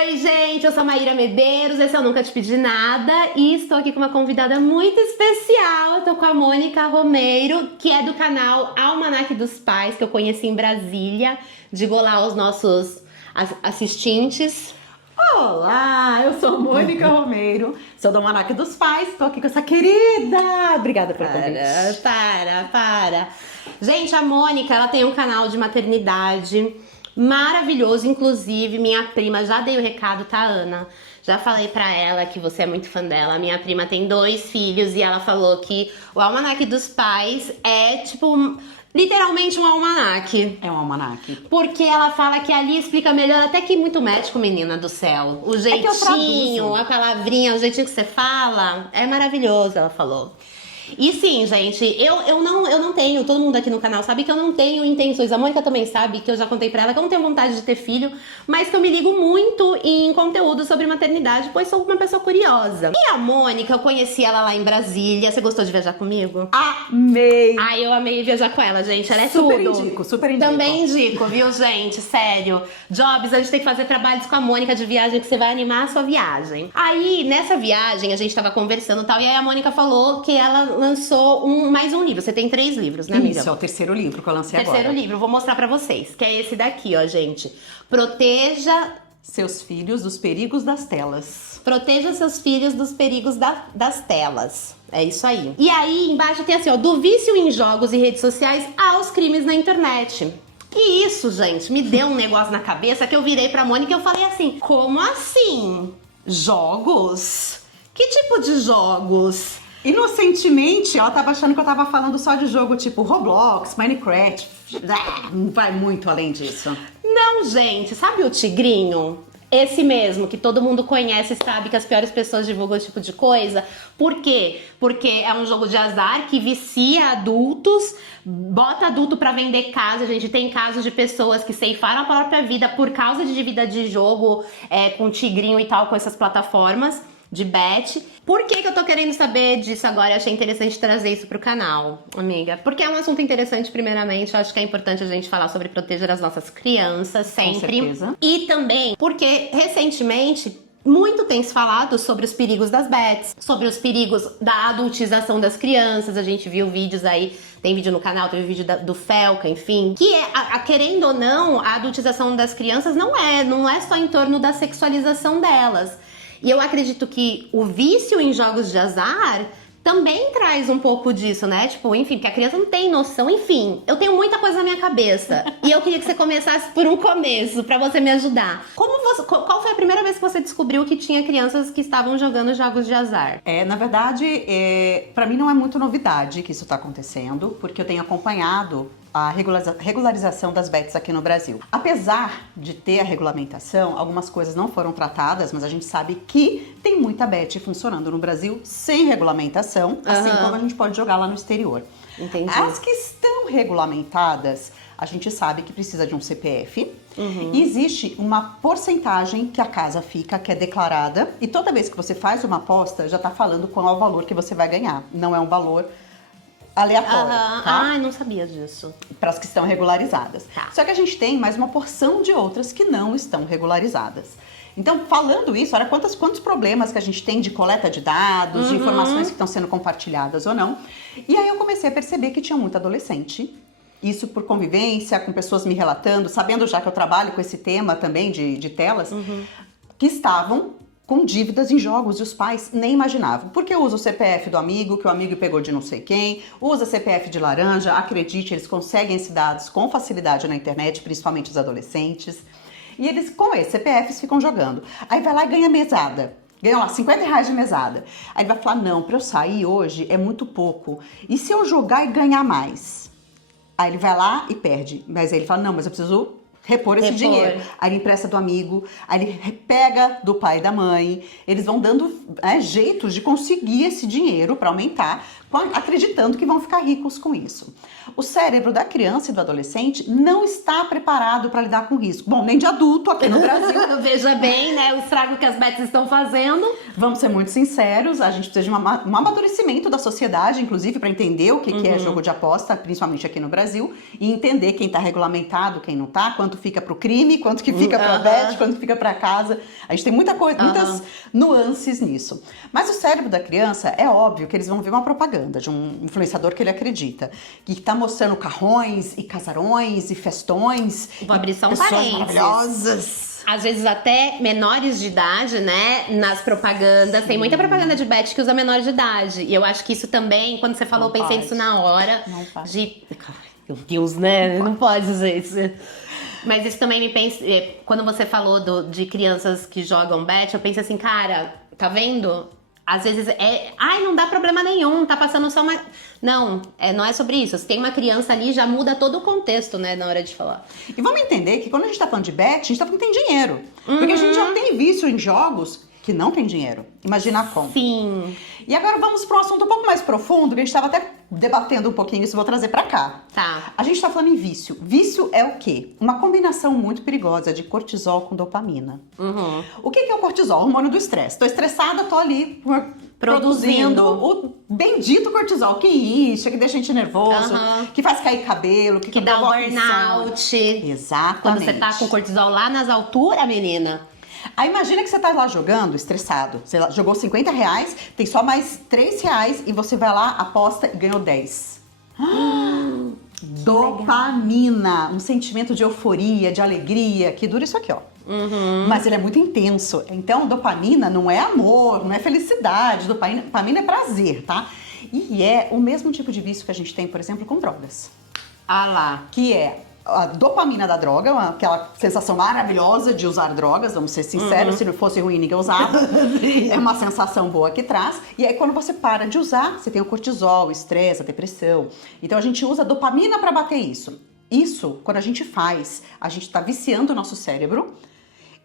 Oi, gente, eu sou a Maíra Medeiros, esse é o Nunca Te Pedi Nada e estou aqui com uma convidada muito especial. Eu tô com a Mônica Romeiro, que é do canal Almanac dos Pais, que eu conheci em Brasília. Digo olá aos nossos assistentes. Olá, eu sou Mônica Romeiro, sou do Almanac dos Pais, tô aqui com essa querida. Obrigada pelo convite. Para. Gente, a Mônica, ela tem um canal de maternidade maravilhoso, inclusive minha prima, já dei o recado, tá, Ana? Já falei pra ela que você é muito fã dela. Minha prima tem 2 filhos e ela falou que o Almanac dos Pais é tipo literalmente um almanac. É um almanac. Porque ela fala que ali explica melhor até que muito médico, menina do céu. O jeitinho, a palavrinha, o jeitinho que você fala, é maravilhoso, ela falou. E sim, gente, eu não tenho, todo mundo aqui no canal sabe que eu não tenho intenções. A Mônica também sabe, que eu já contei pra ela que eu não tenho vontade de ter filho, mas que eu me ligo muito em conteúdo sobre maternidade, pois sou uma pessoa curiosa. E a Mônica, eu conheci ela lá em Brasília. Você gostou de viajar comigo? Amei! Ai, eu amei viajar com ela, gente. Ela é Super tudo. super indico. Também indico, viu, gente? Sério. Jobs, a gente tem que fazer trabalhos com a Mônica de viagem, que você vai animar a sua viagem. Aí, nessa viagem, a gente tava conversando e tal, e aí a Mônica falou que ela lançou mais um livro. Você tem 3 livros, né, amiga? Isso, é o 3º livro que eu lancei agora. Terceiro livro, vou mostrar pra vocês, que é esse daqui, ó, gente. Proteja seus filhos dos perigos das telas. Proteja seus filhos dos perigos das telas. É isso aí. E aí, embaixo tem assim, ó, do vício em jogos e redes sociais aos crimes na internet. E isso, gente, me deu um negócio na cabeça que eu virei pra Mônica e eu falei assim, como assim? Jogos? Que tipo de jogos? Inocentemente, ela tava achando que eu tava falando só de jogo tipo Roblox, Minecraft. Não vai muito além disso. Não, gente, sabe o tigrinho? Esse mesmo, que todo mundo conhece e sabe que as piores pessoas divulgam esse tipo de coisa. Por quê? Porque é um jogo de azar que vicia adultos, bota adulto pra vender casa. A gente tem casos de pessoas que ceifaram a própria vida por causa de dívida de jogo, com tigrinho e tal, com essas plataformas de bet. Por que eu tô querendo saber disso agora? Eu achei interessante trazer isso pro canal, amiga. Porque é um assunto interessante, primeiramente. Eu acho que é importante a gente falar sobre proteger as nossas crianças sempre. Com certeza. E também porque, recentemente, muito tem se falado sobre os perigos das bets, sobre os perigos da adultização das crianças. A gente viu vídeos aí, tem vídeo no canal, teve vídeo do Felca, enfim. Que é, querendo ou não, a adultização das crianças não é só em torno da sexualização delas. E eu acredito que o vício em jogos de azar também traz um pouco disso, né? Tipo, enfim, porque a criança não tem noção. Enfim, eu tenho muita coisa na minha cabeça. E eu queria que você começasse por um começo, pra você me ajudar. Qual foi a primeira vez que você descobriu que tinha crianças que estavam jogando jogos de azar? Na verdade, pra mim não é muito novidade que isso tá acontecendo, porque eu tenho acompanhado a regularização das bets aqui no Brasil. Apesar de ter a regulamentação, algumas coisas não foram tratadas, mas a gente sabe que tem muita bet funcionando no Brasil sem regulamentação, assim como a gente pode jogar lá no exterior. Entendi. As que estão regulamentadas, a gente sabe que precisa de um CPF. E existe uma porcentagem que a casa fica, que é declarada, e toda vez que você faz uma aposta, já tá falando qual é o valor que você vai ganhar. Não é um valor aleatório, tá? Ai, não sabia disso. Para as que estão regularizadas. Tá. Só que a gente tem mais uma porção de outras que não estão regularizadas. Então, falando isso, olha quantos problemas que a gente tem de coleta de dados, de informações que estão sendo compartilhadas ou não. E aí eu comecei a perceber que tinha muito adolescente. Isso por convivência, com pessoas me relatando, sabendo já que eu trabalho com esse tema também de telas, que estavam com dívidas em jogos e os pais nem imaginavam. Porque usa o CPF do amigo, que o amigo pegou de não sei quem, usa CPF de laranja, acredite, eles conseguem esses dados com facilidade na internet, principalmente os adolescentes. E eles, com esses CPFs, ficam jogando. Aí vai lá e ganha mesada. Ganha lá R$50 de mesada. Aí ele vai falar, não, pra eu sair hoje é muito pouco. E se eu jogar e ganhar mais? Aí ele vai lá e perde. Mas aí ele fala, não, mas eu preciso repor esse dinheiro. Aí ele empresta do amigo, aí ele pega do pai e da mãe. Eles vão dando jeitos de conseguir esse dinheiro para aumentar, acreditando que vão ficar ricos com isso. O cérebro da criança e do adolescente não está preparado para lidar com risco. Bom, nem de adulto aqui no Brasil. Veja bem, né, o estrago que as bets estão fazendo. Vamos ser muito sinceros, a gente precisa de um amadurecimento da sociedade, inclusive, para entender o que é jogo de aposta, principalmente aqui no Brasil, e entender quem está regulamentado, quem não está, quanto fica pro crime, quanto que fica pra bet, quanto que fica pra casa. A gente tem muita coisa, muitas nuances nisso. Mas o cérebro da criança, é óbvio que eles vão ver uma propaganda de um influenciador que ele acredita, que tá mostrando carrões e casarões e festões. Vou abrir só um pessoas parênteses. maravilhosas. Às vezes até menores de idade, né, nas propagandas. Tem muita propaganda de bet que usa menores de idade. E eu acho que isso também, quando você falou, eu pensei nisso na hora. Não pode. De... Meu Deus, né? Não pode dizer isso. Mas isso também me pensa... Quando você falou de crianças que jogam bet, eu pensei assim, cara, tá vendo? Às vezes ai, não dá problema nenhum, tá passando só uma... Não, não é sobre isso. Se tem uma criança ali, já muda todo o contexto, né, na hora de falar. E vamos entender que quando a gente tá falando de bet, a gente tá falando que tem dinheiro. Porque a gente já tem vício em jogos que não tem dinheiro. Imagina como. Sim. E agora vamos para um assunto um pouco mais profundo, que a gente estava até debatendo um pouquinho isso, vou trazer para cá. Tá. A gente está falando em vício. Vício é o quê? Uma combinação muito perigosa de cortisol com dopamina. O que é o cortisol? O hormônio do estresse. Tô estressada, tô ali produzindo o bendito cortisol, que incha, que deixa a gente nervoso, que faz cair cabelo, que dá um provoca insônia. burnout. Exatamente. Quando você tá com cortisol lá nas alturas, menina. Aí imagina que você tá lá jogando, estressado. Você jogou R$50, tem só mais R$3 e você vai lá, aposta e ganhou 10. Dopamina, um sentimento de euforia, de alegria, que dura isso aqui, ó. Mas ele é muito intenso. Então, dopamina não é amor, não é felicidade. Dopamina é prazer, tá? E é o mesmo tipo de vício que a gente tem, por exemplo, com drogas. Ah lá. Que é a dopamina da droga, aquela sensação maravilhosa de usar drogas, vamos ser sinceros, se não fosse ruim ninguém usava. É uma sensação boa que traz. E aí quando você para de usar, você tem o cortisol, o estresse, a depressão. Então a gente usa dopamina para bater isso. Isso, quando a gente faz, a gente tá viciando o nosso cérebro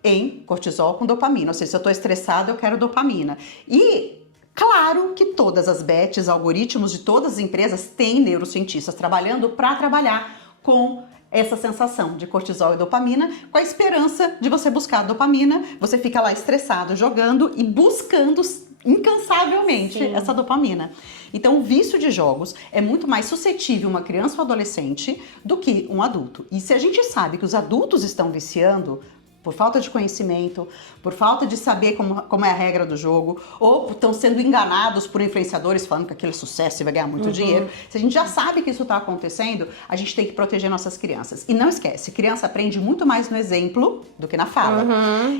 em cortisol com dopamina. Ou seja, se eu tô estressada, eu quero dopamina. E claro que todas as bets, algoritmos de todas as empresas têm neurocientistas trabalhando para trabalhar com essa sensação de cortisol e dopamina, com a esperança de você buscar a dopamina. Você fica lá estressado, jogando e buscando incansavelmente essa dopamina. Então, o vício de jogos é muito mais suscetível uma criança ou adolescente do que um adulto. E se a gente sabe que os adultos estão viciando por falta de conhecimento, por falta de saber como é a regra do jogo, ou estão sendo enganados por influenciadores falando que aquilo é sucesso e vai ganhar muito dinheiro. Se a gente já sabe que isso está acontecendo, a gente tem que proteger nossas crianças. E não esquece, criança aprende muito mais no exemplo do que na fala.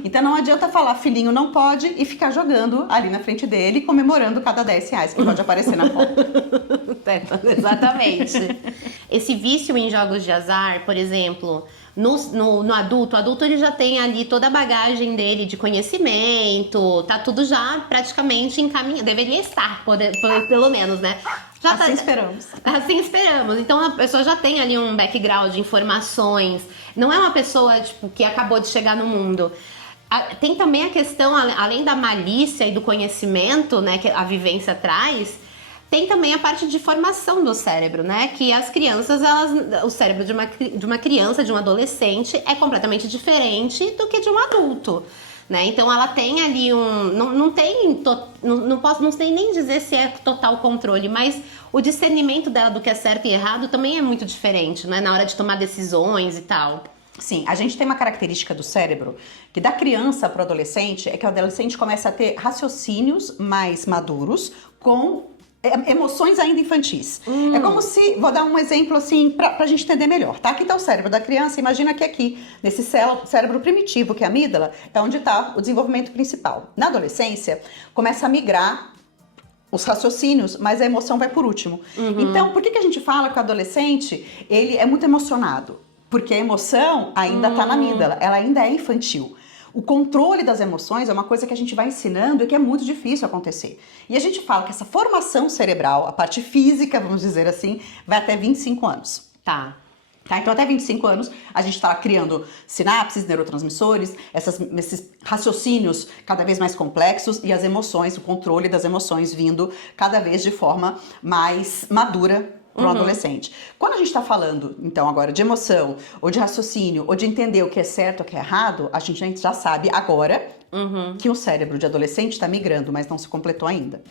Então não adianta falar, filhinho não pode, e ficar jogando ali na frente dele, comemorando cada R$10 que pode aparecer na conta. Exatamente. Esse vício em jogos de azar, por exemplo... No adulto, o adulto ele já tem ali toda a bagagem dele de conhecimento, tá tudo já praticamente encaminhado, deveria estar, pelo menos, né? Já assim esperamos. Assim esperamos. Então a pessoa já tem ali um background de informações, não é uma pessoa tipo, que acabou de chegar no mundo. Tem também a questão, além da malícia e do conhecimento, né, que a vivência traz, tem também a parte de formação do cérebro, né? Que as crianças, o cérebro de uma criança, de um adolescente, é completamente diferente do que de um adulto, né? Então ela tem ali não sei nem dizer se é total controle, mas o discernimento dela do que é certo e errado também é muito diferente, né? Na hora de tomar decisões e tal. Sim, a gente tem uma característica do cérebro que da criança para o adolescente é que o adolescente começa a ter raciocínios mais maduros com emoções ainda infantis. É como se, vou dar um exemplo assim pra gente entender melhor, tá? Aqui tá o cérebro da criança, imagina que aqui, nesse cérebro primitivo, que é a amígdala, é onde tá o desenvolvimento principal. Na adolescência, começa a migrar os raciocínios, mas a emoção vai por último. Então, por que a gente fala que o adolescente, ele é muito emocionado? Porque a emoção ainda tá na amígdala, ela ainda é infantil. O controle das emoções é uma coisa que a gente vai ensinando e que é muito difícil acontecer. E a gente fala que essa formação cerebral, a parte física, vamos dizer assim, vai até 25 anos. Tá? Então, até 25 anos, a gente está criando sinapses, neurotransmissores, esses raciocínios cada vez mais complexos e as emoções, o controle das emoções vindo cada vez de forma mais madura para o adolescente. Quando a gente está falando, então, agora de emoção, ou de raciocínio, ou de entender o que é certo ou o que é errado, a gente já sabe agora que o cérebro de adolescente está migrando, mas não se completou ainda.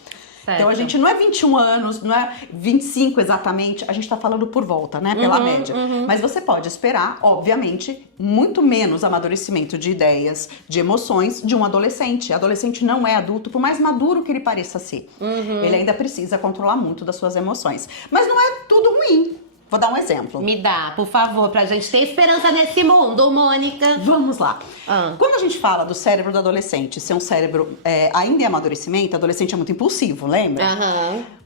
Certo. Então a gente não é 21 anos, não é 25 exatamente, a gente tá falando por volta, né, pela média. Mas você pode esperar, obviamente, muito menos amadurecimento de ideias, de emoções de um adolescente. Adolescente não é adulto, por mais maduro que ele pareça ser. Ele ainda precisa controlar muito das suas emoções. Mas não é tudo ruim. Vou dar um exemplo. Me dá, por favor, pra gente ter esperança nesse mundo, Mônica. Vamos lá. Quando a gente fala do cérebro do adolescente ser um cérebro ainda em amadurecimento, adolescente é muito impulsivo, lembra?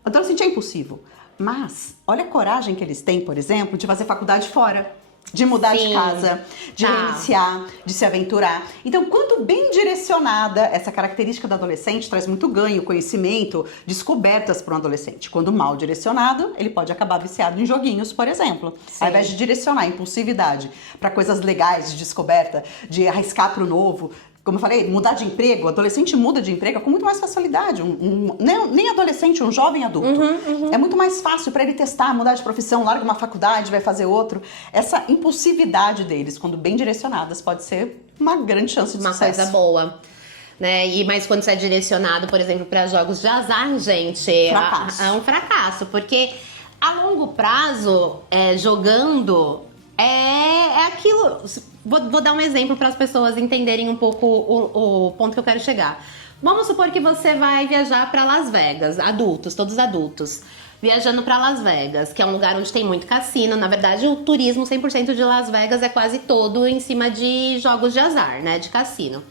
Adolescente é impulsivo. Mas olha a coragem que eles têm, por exemplo, de fazer faculdade fora. De mudar de casa, de reiniciar, de se aventurar. Então, quanto bem direcionada, essa característica do adolescente traz muito ganho, conhecimento, descobertas para um adolescente. Quando mal direcionado, ele pode acabar viciado em joguinhos, por exemplo. Ao invés de direcionar a impulsividade para coisas legais, de descoberta, de arriscar para o novo. Como eu falei, mudar de emprego, o adolescente muda de emprego com muito mais facilidade. Nem adolescente, um jovem adulto. É muito mais fácil para ele testar, mudar de profissão, larga uma faculdade, vai fazer outro. Essa impulsividade deles, quando bem direcionadas, pode ser uma grande chance de sucesso. Uma coisa boa. Né? Mas quando você é direcionado, por exemplo, para jogos de azar, gente, é um fracasso. Porque a longo prazo, jogando, é aquilo... Vou dar um exemplo para as pessoas entenderem um pouco o ponto que eu quero chegar. Vamos supor que você vai viajar para Las Vegas, adultos, todos adultos, viajando para Las Vegas, que é um lugar onde tem muito cassino. Na verdade, o turismo 100% de Las Vegas é quase todo em cima de jogos de azar, né, de cassino.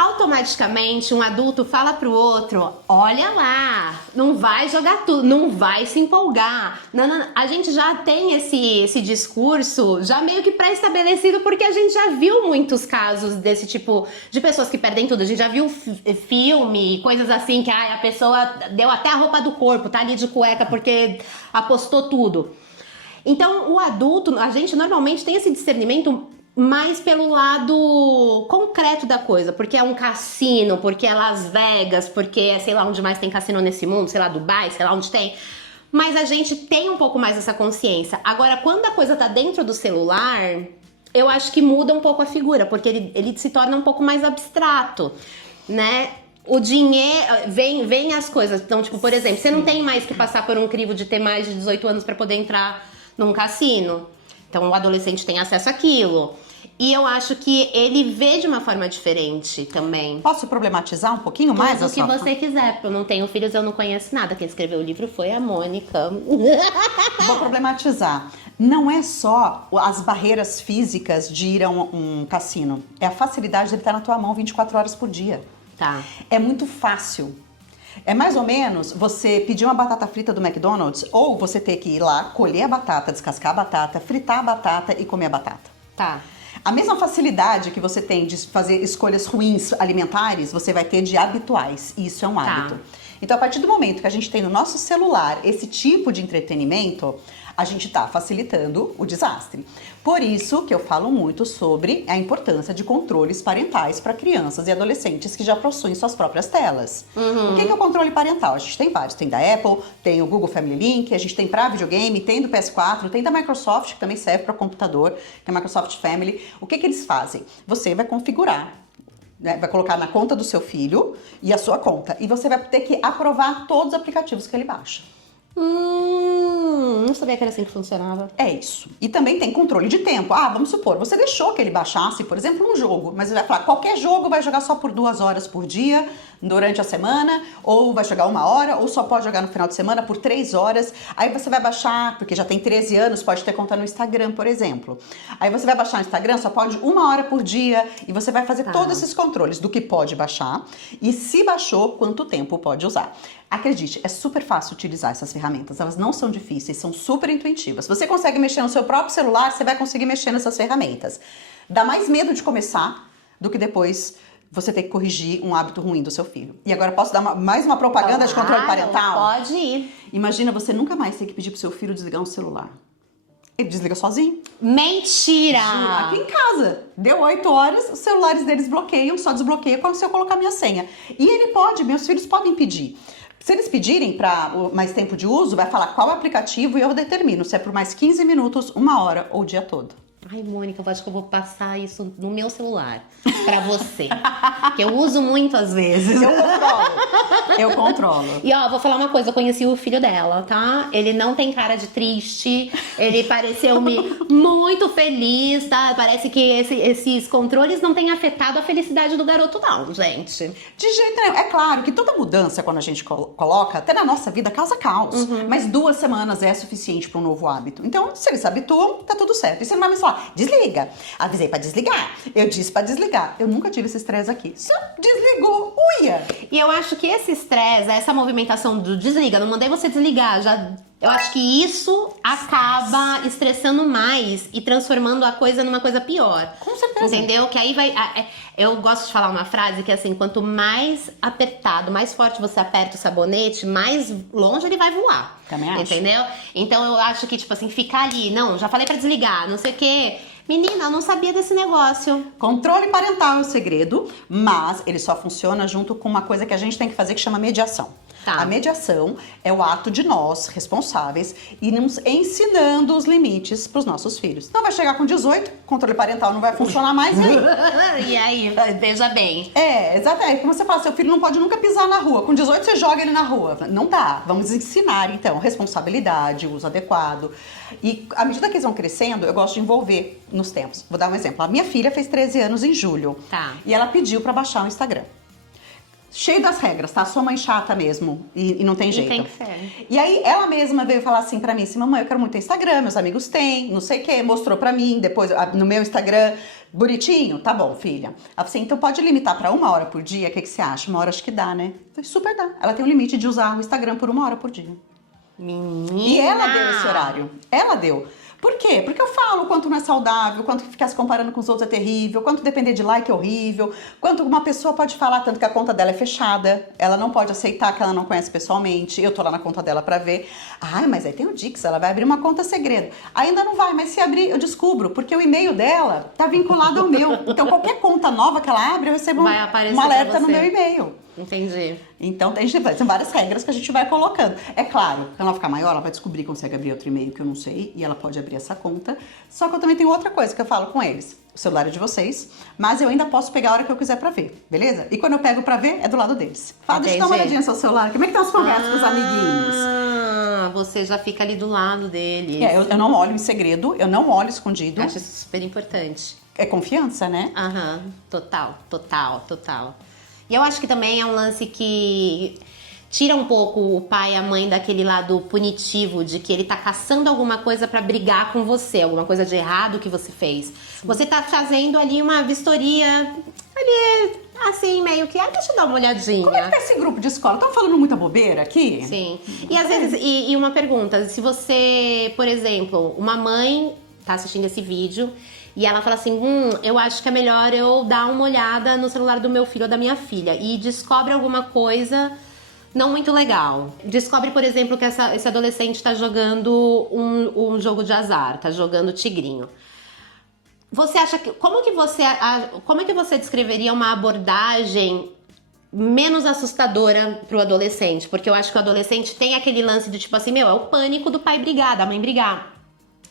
Automaticamente, um adulto fala pro outro, olha lá, não vai jogar tudo, não vai se empolgar. Não. A gente já tem esse discurso já meio que pré-estabelecido, porque a gente já viu muitos casos desse tipo de pessoas que perdem tudo. A gente já viu filme, coisas assim, que a pessoa deu até a roupa do corpo, tá ali de cueca porque apostou tudo. Então, o adulto, a gente normalmente tem esse discernimento mais pelo lado concreto da coisa, porque é um cassino, porque é Las Vegas, porque é sei lá onde mais tem cassino nesse mundo, sei lá, Dubai, sei lá onde tem. Mas a gente tem um pouco mais essa consciência. Agora, quando a coisa tá dentro do celular, eu acho que muda um pouco a figura, porque ele se torna um pouco mais abstrato, né? O dinheiro, vem as coisas. Então, tipo, por exemplo, você não tem mais que passar por um crivo de ter mais de 18 anos para poder entrar num cassino. Então, o adolescente tem acesso àquilo. E eu acho que ele vê de uma forma diferente também. Posso problematizar um pouquinho mais? Tudo o que você quiser, porque eu não tenho filhos, eu não conheço nada. Quem escreveu o livro foi a Mônica. Vou problematizar. Não é só as barreiras físicas de ir a um cassino. É a facilidade de ele estar na tua mão 24 horas por dia. Tá. É muito fácil. É mais ou menos você pedir uma batata frita do McDonald's ou você ter que ir lá, colher a batata, descascar a batata, fritar a batata e comer a batata. Tá. A mesma facilidade que você tem de fazer escolhas ruins alimentares, você vai ter de habituais. E isso é um hábito. Então, a partir do momento que a gente tem no nosso celular esse tipo de entretenimento, a gente está facilitando o desastre. Por isso que eu falo muito sobre a importância de controles parentais para crianças e adolescentes que já possuem suas próprias telas. O que é o controle parental? A gente tem vários. Tem da Apple, tem o Google Family Link, a gente tem para videogame, tem do PS4, tem da Microsoft, que também serve para computador, que é a Microsoft Family. O que eles fazem? Você vai configurar, né? Vai colocar na conta do seu filho e a sua conta. E você vai ter que aprovar todos os aplicativos que ele baixa. Não sabia que era assim que funcionava. É isso. E também tem controle de tempo. Vamos supor, você deixou que ele baixasse, por exemplo, um jogo, mas ele vai falar, qualquer jogo vai jogar só por 2 horas por dia, durante a semana, ou vai jogar 1 hora, ou só pode jogar no final de semana por 3 horas. Aí você vai baixar, porque já tem 13 anos, pode ter conta no Instagram, por exemplo. Aí você vai baixar no Instagram, só pode 1 hora por dia, e você vai fazer todos esses controles do que pode baixar, e se baixou, quanto tempo pode usar. Acredite, é super fácil utilizar essas ferramentas, elas não são difíceis, são super intuitivas. Se você consegue mexer no seu próprio celular, você vai conseguir mexer nessas ferramentas. Dá mais medo de começar do que depois você ter que corrigir um hábito ruim do seu filho. E agora posso dar mais uma propaganda de controle parental? Pode ir. Imagina você nunca mais ter que pedir pro seu filho desligar um celular. Ele desliga sozinho. Mentira! Aqui em casa. Deu 8 horas, os celulares deles bloqueiam, só desbloqueia quando eu colocar minha senha. E ele pode, meus filhos podem pedir. Se eles pedirem para mais tempo de uso, vai falar qual aplicativo e eu determino se é por mais 15 minutos, 1 hora ou o dia todo. Ai, Mônica, eu acho que eu vou passar isso no meu celular pra você. Que eu uso muito às vezes. Eu controlo. E ó, vou falar uma coisa, eu conheci o filho dela, tá? Ele não tem cara de triste, ele pareceu-me muito feliz, tá? Parece que esses controles não têm afetado a felicidade do garoto, não, gente. De jeito nenhum. É claro que toda mudança, quando a gente coloca, até na nossa vida, causa caos. Mas 2 semanas é suficiente para um novo hábito. Então, se eles se habituam, tá tudo certo. E você não vai me falar, desliga. Avisei pra desligar. Eu disse pra desligar. Eu nunca tive esse estresse aqui. Só desligou, uia. E eu acho que esse estresse, essa movimentação do desliga, não mandei você desligar, já... Eu acho que isso acaba estressando mais e transformando a coisa numa coisa pior. Com certeza. Entendeu? Que aí vai... Eu gosto de falar uma frase que é assim, quanto mais apertado, mais forte você aperta o sabonete, mais longe ele vai voar. Também acho. Entendeu? Então eu acho que, tipo assim, ficar ali, não, já falei pra desligar, não sei o quê. Menina, eu não sabia desse negócio. Controle parental é o segredo, mas ele só funciona junto com uma coisa que a gente tem que fazer que chama mediação. Tá. A mediação é o ato de nós, responsáveis, irmos ensinando os limites para os nossos filhos. Não vai chegar com 18, controle parental não vai funcionar mais, e aí? E aí, veja bem. Exatamente. Como você fala, seu filho não pode nunca pisar na rua. Com 18 você joga ele na rua. Não dá. Vamos ensinar, então, responsabilidade, uso adequado. E à medida que eles vão crescendo, eu gosto de envolver nos tempos. Vou dar um exemplo. A minha filha fez 13 anos em julho. Tá. E ela pediu para baixar o Instagram. Cheio das regras, tá? Sua mãe chata mesmo. E não tem jeito. Tem que ser. E aí, ela mesma veio falar assim pra mim, assim, mamãe, eu quero muito ter Instagram, meus amigos têm, não sei o quê. Mostrou pra mim, depois, no meu Instagram, bonitinho. Tá bom, filha. Ela falou assim, então pode limitar pra 1 hora por dia? O que você acha? 1 hora acho que dá, né? Eu falei, super dá. Ela tem um limite de usar o Instagram por 1 hora por dia. Menina! E ela deu esse horário. Ela deu. Por quê? Porque eu falo o quanto não é saudável, quanto ficar se comparando com os outros é terrível, quanto depender de like é horrível, quanto uma pessoa pode falar tanto que a conta dela é fechada, ela não pode aceitar que ela não conhece pessoalmente, eu tô lá na conta dela pra ver. Ai, mas aí tem o Dix, ela vai abrir uma conta segredo. Ainda não vai, mas se abrir eu descubro, porque o e-mail dela tá vinculado ao meu. Então qualquer conta nova que ela abre, eu recebo um alerta no meu e-mail. Entendi. Então, tem várias regras que a gente vai colocando. É claro, quando ela ficar maior, ela vai descobrir que consegue abrir outro e-mail que eu não sei, e ela pode abrir essa conta. Só que eu também tenho outra coisa que eu falo com eles. O celular é de vocês, mas eu ainda posso pegar a hora que eu quiser pra ver, beleza? E quando eu pego pra ver, é do lado deles. Fala, deixa eu dar uma olhadinha no seu celular. Como é que estão as conversas com os amiguinhos? Ah, você já fica ali do lado deles. Eu não olho em segredo, eu não olho escondido. Acho isso super importante. É confiança, né? Aham, total. E eu acho que também é um lance que tira um pouco o pai e a mãe daquele lado punitivo de que ele tá caçando alguma coisa pra brigar com você, alguma coisa de errado que você fez. Você tá fazendo ali uma vistoria ali, assim, meio que, deixa eu dar uma olhadinha. Como é que tá esse grupo de escola? Estão falando muita bobeira aqui? Sim. E às vezes, e uma pergunta, se você, por exemplo, uma mãe tá assistindo esse vídeo e ela fala assim, eu acho que é melhor eu dar uma olhada no celular do meu filho ou da minha filha, e descobre alguma coisa não muito legal. Descobre, por exemplo, que esse adolescente tá jogando um jogo de azar, tá jogando tigrinho. Você acha que... Como que você descreveria uma abordagem menos assustadora pro adolescente? Porque eu acho que o adolescente tem aquele lance de tipo assim, é o pânico do pai brigar, da mãe brigar.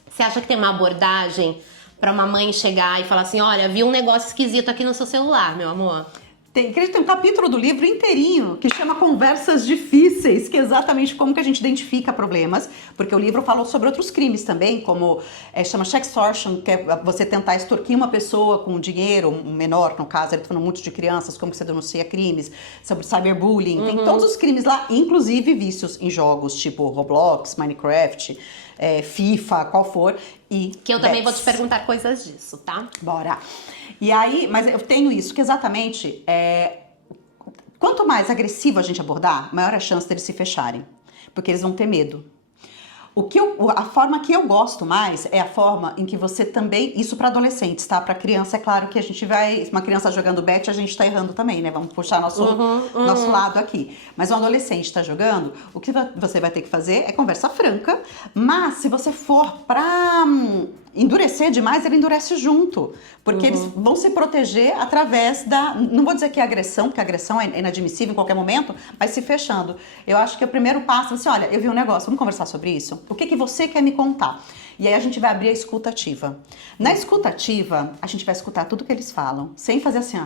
Você acha que tem uma abordagem pra uma mãe chegar e falar assim, olha, vi um negócio esquisito aqui no seu celular, meu amor? Tem um capítulo do livro inteirinho que chama Conversas Difíceis, que é exatamente como que a gente identifica problemas, porque o livro falou sobre outros crimes também, como chama sextortion, que é você tentar extorquir uma pessoa com dinheiro, um menor, no caso, ele tá falando muito de crianças, como que você denuncia crimes, sobre cyberbullying, tem todos os crimes lá, inclusive vícios em jogos, tipo Roblox, Minecraft, FIFA, qual for, e que eu também vou te perguntar coisas disso, tá? Bora! E aí, mas eu tenho isso, que exatamente, quanto mais agressivo a gente abordar, maior a chance deles se fecharem, porque eles vão ter medo. A forma que eu gosto mais é a forma em que você também, isso para adolescentes, tá? Para criança, é claro que a gente vai, uma criança jogando bet, a gente tá errando também, né? Vamos puxar nosso lado aqui. Mas um adolescente tá jogando, o que você vai ter que fazer é conversa franca, mas se você for pra endurecer demais, ele endurece junto. Porque eles vão se proteger através da... Não vou dizer que é agressão, porque a agressão é inadmissível em qualquer momento, mas se fechando. Eu acho que o primeiro passo é assim, olha, eu vi um negócio, vamos conversar sobre isso? O que você quer me contar? E aí a gente vai abrir a escuta ativa. Na escuta ativa, a gente vai escutar tudo que eles falam, sem fazer assim,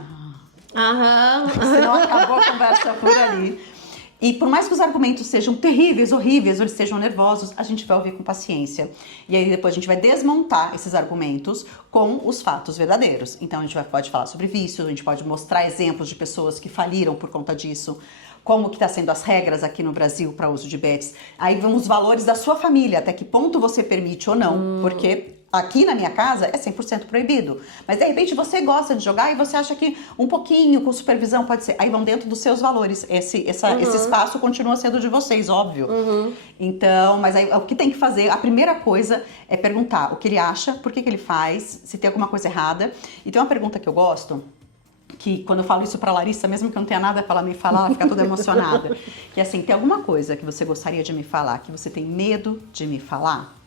senão acabou a conversa por ali. E por mais que os argumentos sejam terríveis, horríveis, ou eles sejam nervosos, a gente vai ouvir com paciência. E aí depois a gente vai desmontar esses argumentos com os fatos verdadeiros. Então a gente pode falar sobre vícios, a gente pode mostrar exemplos de pessoas que faliram por conta disso, como que está sendo as regras aqui no Brasil para uso de bets. Aí vão os valores da sua família, até que ponto você permite ou não, porque... Aqui na minha casa é 100% proibido. Mas de repente você gosta de jogar e você acha que um pouquinho com supervisão pode ser. Aí vão dentro dos seus valores. Esse espaço continua sendo de vocês, óbvio. Então, mas aí o que tem que fazer, a primeira coisa é perguntar o que ele acha, por que ele faz, se tem alguma coisa errada. E tem uma pergunta que eu gosto, que quando eu falo isso pra Larissa, mesmo que eu não tenha nada pra ela me falar, ela fica toda emocionada. Que é assim, tem alguma coisa que você gostaria de me falar, que você tem medo de me falar?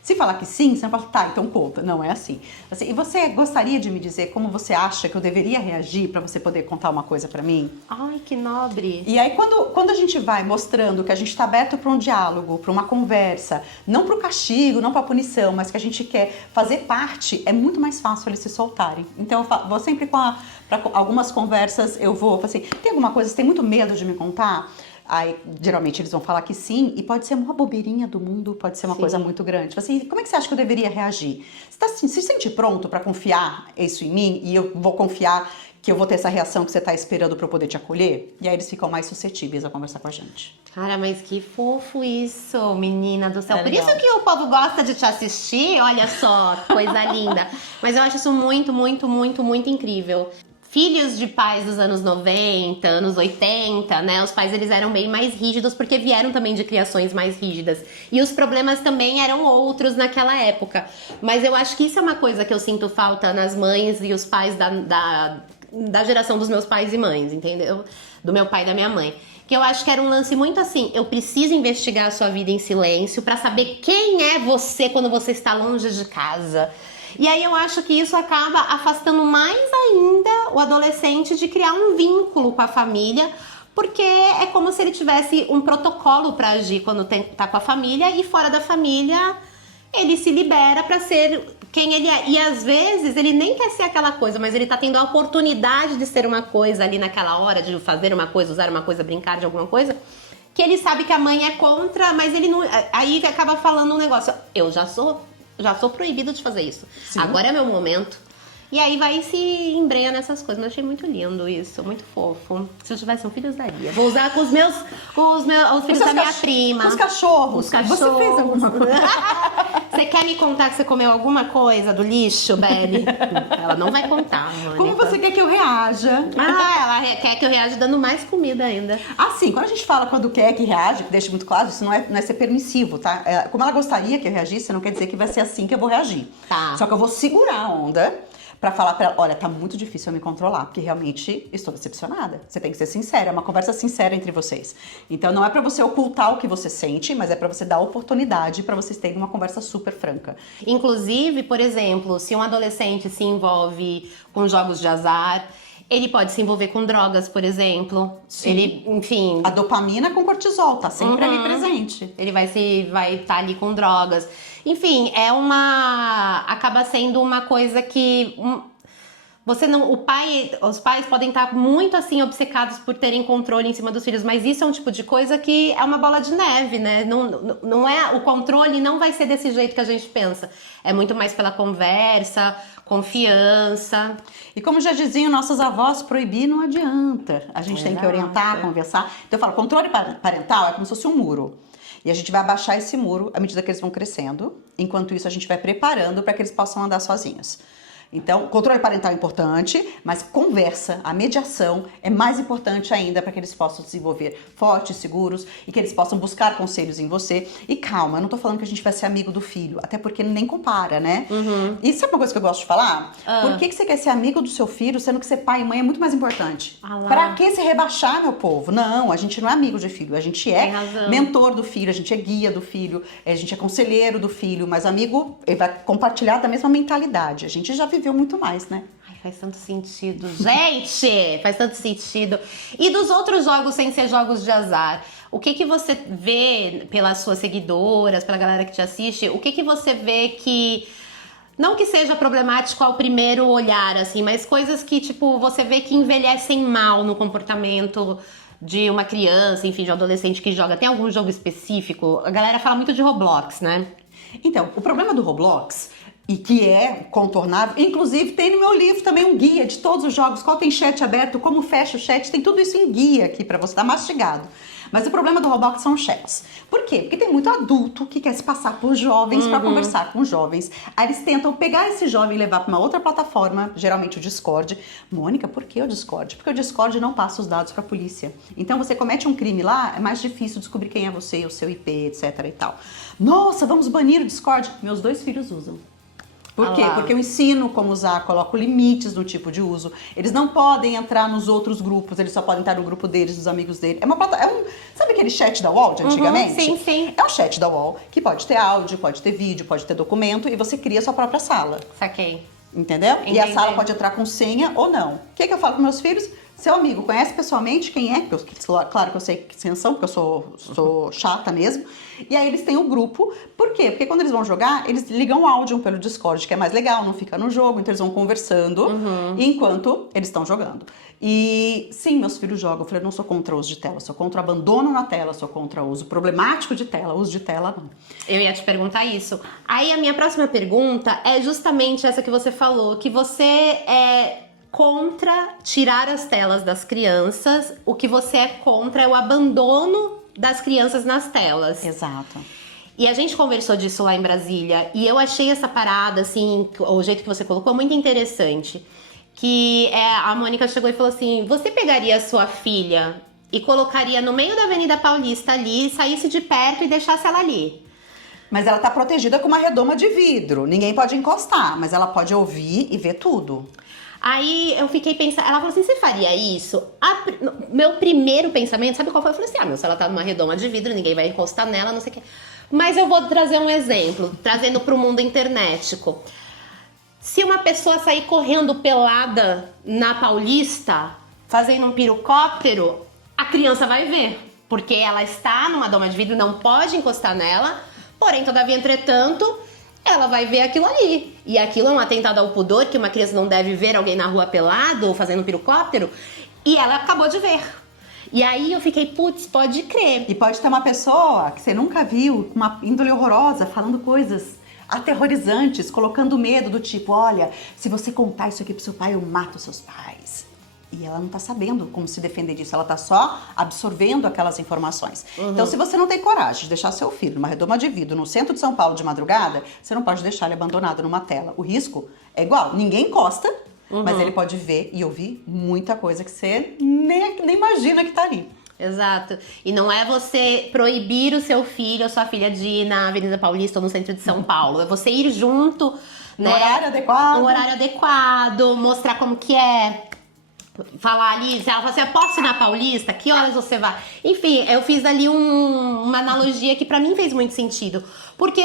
Se falar que sim, você não fala, tá, então conta. Não é assim. E você gostaria de me dizer como você acha que eu deveria reagir pra você poder contar uma coisa pra mim? Ai, que nobre. E aí, quando a gente vai mostrando que a gente tá aberto pra um diálogo, pra uma conversa, não pro castigo, não pra punição, mas que a gente quer fazer parte, é muito mais fácil eles se soltarem. Então, eu vou sempre pra algumas conversas, eu vou assim, tem alguma coisa, você tem muito medo de me contar? Aí, geralmente, eles vão falar que sim, e pode ser uma bobeirinha do mundo, pode ser uma coisa muito grande. Tipo assim, como é que você acha que eu deveria reagir? Você se sente pronto pra confiar isso em mim? E eu vou confiar que eu vou ter essa reação que você tá esperando pra eu poder te acolher? E aí eles ficam mais suscetíveis a conversar com a gente. Cara, mas que fofo isso, menina do céu. É Por legal. isso que o povo gosta de te assistir, olha só, coisa linda. Mas eu acho isso muito, muito, muito, muito incrível. Filhos de pais dos anos 90, anos 80, né? Os pais, eles eram bem mais rígidos porque vieram também de criações mais rígidas. E os problemas também eram outros naquela época. Mas eu acho que isso é uma coisa que eu sinto falta nas mães e os pais da geração dos meus pais e mães, entendeu? Do meu pai e da minha mãe. Que eu acho que era um lance muito assim, eu preciso investigar a sua vida em silêncio pra saber quem é você quando você está longe de casa. E aí eu acho que isso acaba afastando mais ainda o adolescente de criar um vínculo com a família, porque é como se ele tivesse um protocolo pra agir quando tá com a família, e fora da família ele se libera pra ser quem ele é. E às vezes ele nem quer ser aquela coisa, mas ele tá tendo a oportunidade de ser uma coisa ali naquela hora, de fazer uma coisa, usar uma coisa, brincar de alguma coisa, que ele sabe que a mãe é contra, mas ele não... Aí acaba falando um negócio, eu já sou proibido de fazer isso. Sim. Agora é meu momento. E aí vai e se embrenha nessas coisas. Mas eu achei muito lindo isso, muito fofo. Se eu tivesse um filho, eu usaria. Vou usar com os filhos da minha prima. Os cachorros. Os cachorros. Você fez alguma coisa? Você quer me contar que você comeu alguma coisa do lixo, Beli? Ela não vai contar, Mônica. Como você quer que eu reaja? Ela quer que eu reaja dando mais comida ainda. Assim, quando a gente fala quando quer que reage, que deixa muito claro, isso não é ser permissivo, tá? Como ela gostaria que eu reagisse, não quer dizer que vai ser assim que eu vou reagir. Tá. Só que eu vou segurar a onda pra falar pra ela, olha, tá muito difícil eu me controlar, porque realmente estou decepcionada. Você tem que ser sincera, é uma conversa sincera entre vocês. Então não é pra você ocultar o que você sente, mas é pra você dar oportunidade pra vocês terem uma conversa super franca. Inclusive, por exemplo, se um adolescente se envolve com jogos de azar, ele pode se envolver com drogas, por exemplo. Sim. Ele, enfim... A dopamina com cortisol, tá sempre ali presente. Ele vai estar ali com drogas. Enfim, acaba sendo uma coisa que... Os pais podem estar muito assim obcecados por terem controle em cima dos filhos, mas isso é um tipo de coisa que é uma bola de neve, né? Não é, o controle não vai ser desse jeito que a gente pensa. É muito mais pela conversa, confiança. E como já diziam nossos avós, proibir não adianta. A gente tem que orientar, conversar. Então eu falo, controle parental é como se fosse um muro. E a gente vai abaixar esse muro à medida que eles vão crescendo. Enquanto isso, a gente vai preparando para que eles possam andar sozinhos. Então, controle parental é importante, mas conversa, a mediação é mais importante ainda para que eles possam se desenvolver fortes, seguros e que eles possam buscar conselhos em você. E calma, eu não tô falando que a gente vai ser amigo do filho, até porque nem compara, né? E sabe uma coisa que eu gosto de falar? Por que você quer ser amigo do seu filho, sendo que ser pai e mãe é muito mais importante? Pra que se rebaixar, meu povo? Não, a gente não é amigo de filho, a gente é mentor do filho, a gente é guia do filho, a gente é conselheiro do filho, mas amigo, ele vai compartilhar da mesma mentalidade. A gente já viveu muito mais, né? Ai, faz tanto sentido, gente! Faz tanto sentido. E dos outros jogos sem ser jogos de azar? O que você vê pelas suas seguidoras, pela galera que te assiste, o que você vê que... Não que seja problemático ao primeiro olhar, assim, mas coisas que, tipo, você vê que envelhecem mal no comportamento de uma criança, enfim, de um adolescente que joga. Tem algum jogo específico? A galera fala muito de Roblox, né? Então, o problema do Roblox, e que é contornável, inclusive tem no meu livro também um guia de todos os jogos, qual tem chat aberto, como fecha o chat, tem tudo isso em guia aqui pra você, tá mastigado. Mas o problema do Roblox são os chats. Por quê? Porque tem muito adulto que quer se passar por jovens pra conversar com jovens. Aí eles tentam pegar esse jovem e levar pra uma outra plataforma, geralmente o Discord. Mônica, por que o Discord? Porque o Discord não passa os dados pra polícia. Então você comete um crime lá, é mais difícil descobrir quem é você, o seu IP, etc e tal. Nossa, vamos banir o Discord? Meus 2 filhos usam. Por quê? Porque eu ensino como usar, coloco limites no tipo de uso. Eles não podem entrar nos outros grupos, eles só podem estar no grupo deles, dos amigos dele. Sabe aquele chat da UOL de antigamente? Sim, sim. É um chat da UOL que pode ter áudio, pode ter vídeo, pode ter documento e você cria a sua própria sala. Saquei. Entendeu? Entendi. E a sala pode entrar com senha ou não. O que eu falo com meus filhos? Seu amigo, conhece pessoalmente quem é? Claro que eu sei quem são, porque eu sou chata mesmo. E aí eles têm um grupo. Por quê? Porque quando eles vão jogar, eles ligam áudio pelo Discord, que é mais legal, não fica no jogo. Então eles vão conversando enquanto eles estão jogando. E sim, meus filhos jogam. Eu falei, eu não sou contra o uso de tela, sou contra o abandono na tela, sou contra o uso problemático de tela, uso de tela não. Eu ia te perguntar isso. Aí a minha próxima pergunta é justamente essa que você falou, que você é contra tirar as telas das crianças, o que você é contra é o abandono das crianças nas telas. Exato. E a gente conversou disso lá em Brasília, e eu achei essa parada, assim, o jeito que você colocou, muito interessante. Que a Mônica chegou e falou assim, você pegaria a sua filha e colocaria no meio da Avenida Paulista ali, saísse de perto e deixasse ela ali? Mas ela tá protegida com uma redoma de vidro, ninguém pode encostar, mas ela pode ouvir e ver tudo. Aí eu fiquei pensando, ela falou assim, você faria isso? Meu primeiro pensamento, sabe qual foi? Eu falei assim, se ela tá numa redoma de vidro, ninguém vai encostar nela, não sei o quê. Mas eu vou trazer um exemplo, trazendo pro mundo internetico. Se uma pessoa sair correndo pelada na Paulista, fazendo um pirocóptero, a criança vai ver. Porque ela está numa doma de vidro, não pode encostar nela, porém, todavia, entretanto, ela vai ver aquilo ali. E aquilo é um atentado ao pudor, que uma criança não deve ver alguém na rua pelado ou fazendo um pirocóptero. E ela acabou de ver. E aí eu fiquei, putz, pode crer. E pode ter uma pessoa que você nunca viu, uma índole horrorosa, falando coisas aterrorizantes, colocando medo do tipo, olha, se você contar isso aqui pro seu pai, eu mato os seus pais. E ela não tá sabendo como se defender disso, ela tá só absorvendo aquelas informações. Então, se você não tem coragem de deixar seu filho numa redoma de vidro no centro de São Paulo de madrugada, você não pode deixar ele abandonado numa tela. O risco é igual, ninguém encosta, mas ele pode ver e ouvir muita coisa que você nem imagina que tá ali. Exato. E não é você proibir o seu filho ou sua filha de ir na Avenida Paulista ou no centro de São Paulo. É você ir junto, No né? horário adequado. No horário adequado, mostrar como que é. Falar ali, se ela fala assim, posso ir na Paulista? Que horas você vai? Enfim, eu fiz ali uma analogia que pra mim fez muito sentido. Porque